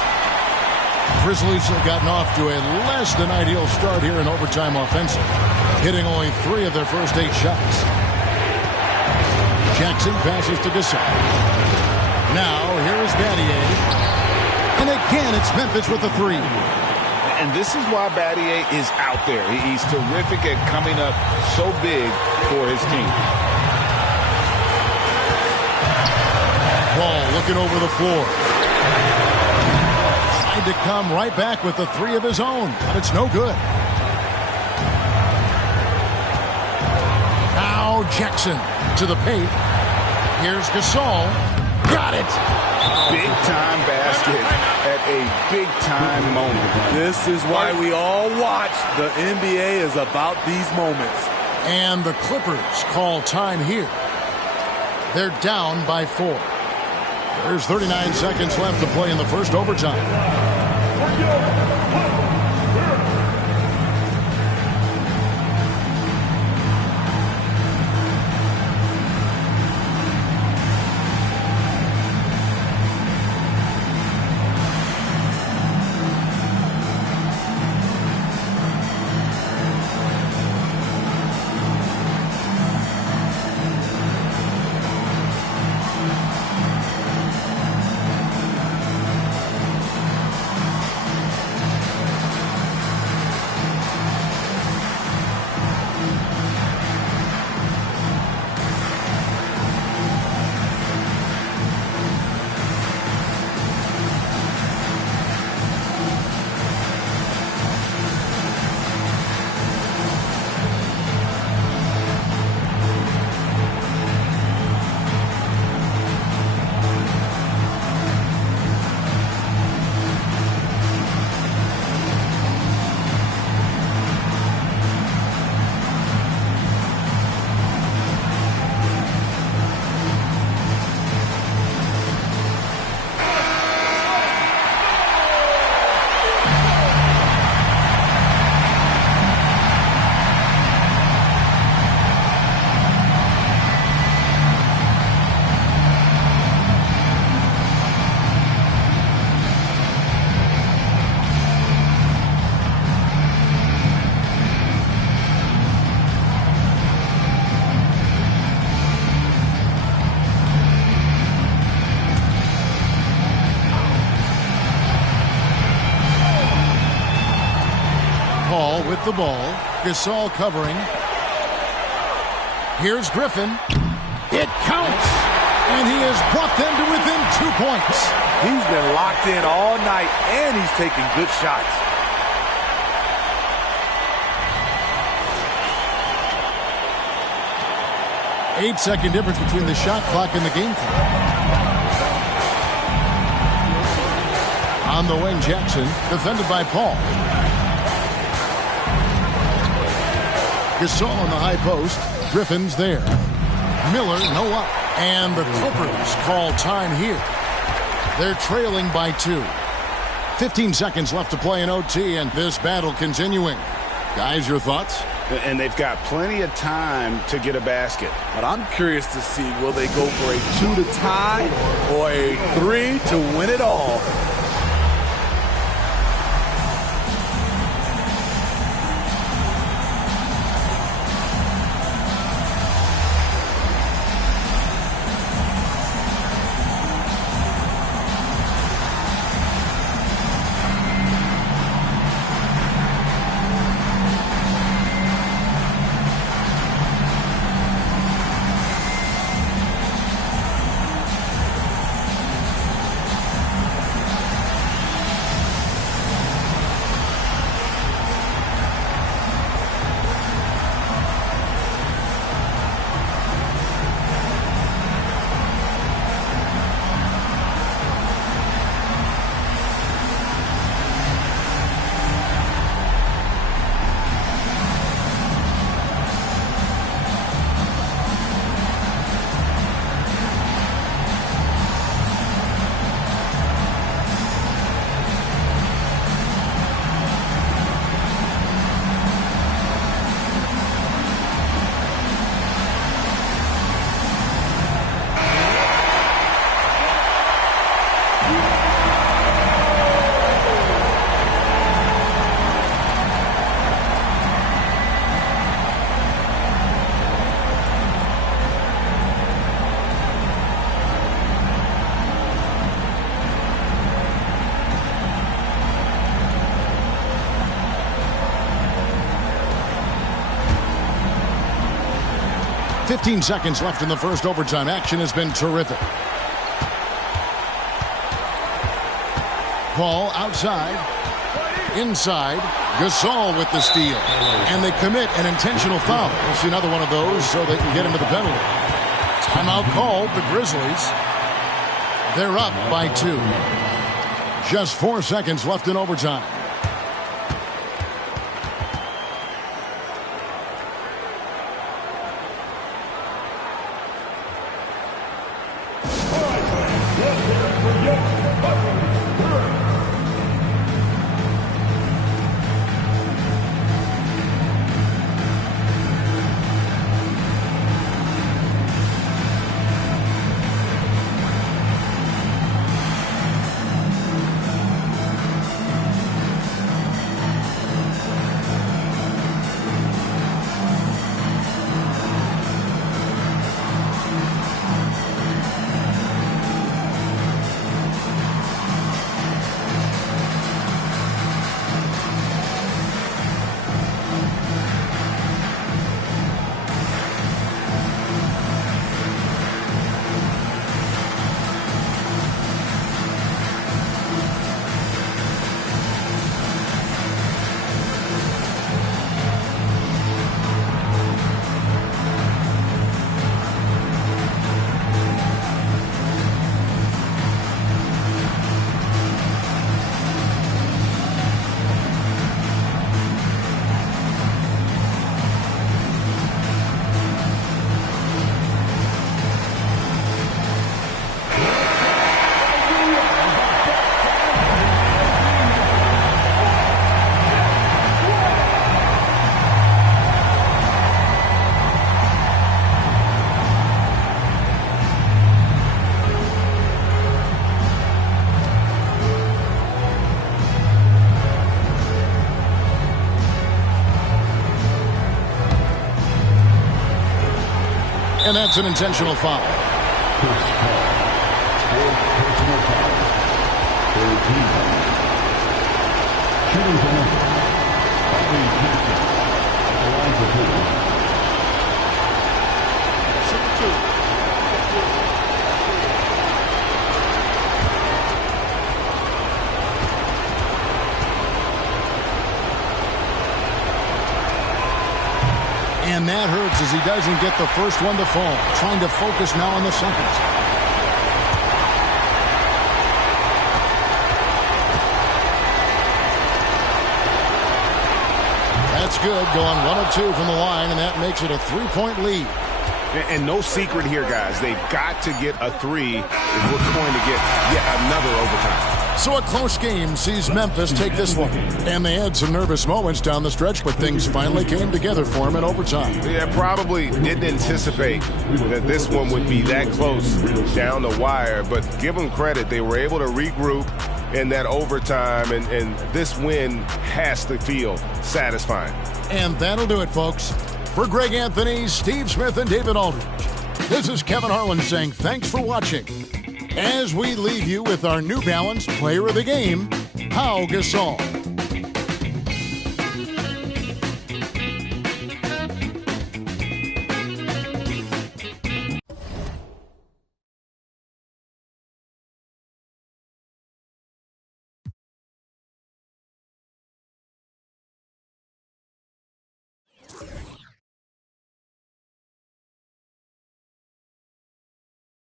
Grizzlies have gotten off to a less than ideal start here in overtime offensive, hitting only 3 of their first 8 shots. Jackson passes to Gasol. Now, here is Battier. And again, it's Memphis with the 3. And this is why Battier is out there. He's terrific at coming up so big for his team. Ball looking over the floor. Tried to come right back with the 3 of his own, but it's no good. Now Jackson to the paint. Here's Gasol. Got it. Big-time basket at a big-time moment. This is why we all watch. The NBA is about these moments. And the Clippers call time here. They're down by 4. There's 39 seconds left to play in the first overtime. the ball. Gasol covering. Here's Griffin. It counts. And he has brought them to within 2 points. He's been locked in all night, and he's taking good shots. Eight-second difference between the shot clock and the game clock. On the wing, Jackson, defended by Paul. Gasol on the high post. Griffin's there. Miller, no up. And the Clippers call time here. They're trailing by 2. 15 seconds left to play in OT, and this battle continuing. Guys, your thoughts? And they've got plenty of time to get a basket. But I'm curious to see, will they go for a 2 to tie or a 3 to win it all? .15 seconds left in the first overtime. Action has been terrific. Ball outside. Inside. Gasol with the steal. And they commit an intentional foul. We'll see another one of those so they can get into the penalty. Timeout called. The Grizzlies. They're up by 2. Just 4 seconds left in overtime. And that's an intentional foul. Shooting And that hurts as he doesn't get the first one to fall. Trying to focus now on the second. That's good, going 1 of 2 from the line, and that makes it a 3-point lead. And no secret here, guys. They've got to get a 3 if we're going to get yet another overtime. So a close game sees Memphis take this one. And they had some nervous moments down the stretch, but things finally came together for them in overtime. Yeah, probably didn't anticipate that this one would be that close down the wire, but give them credit. They were able to regroup in that overtime, and this win has to feel satisfying. And that'll do it, folks. For Greg Anthony, Steve Smith, and David Aldridge, this is Kevin Harlan saying thanks for watching. As we leave you with our New Balance Player of the Game, Pau Gasol.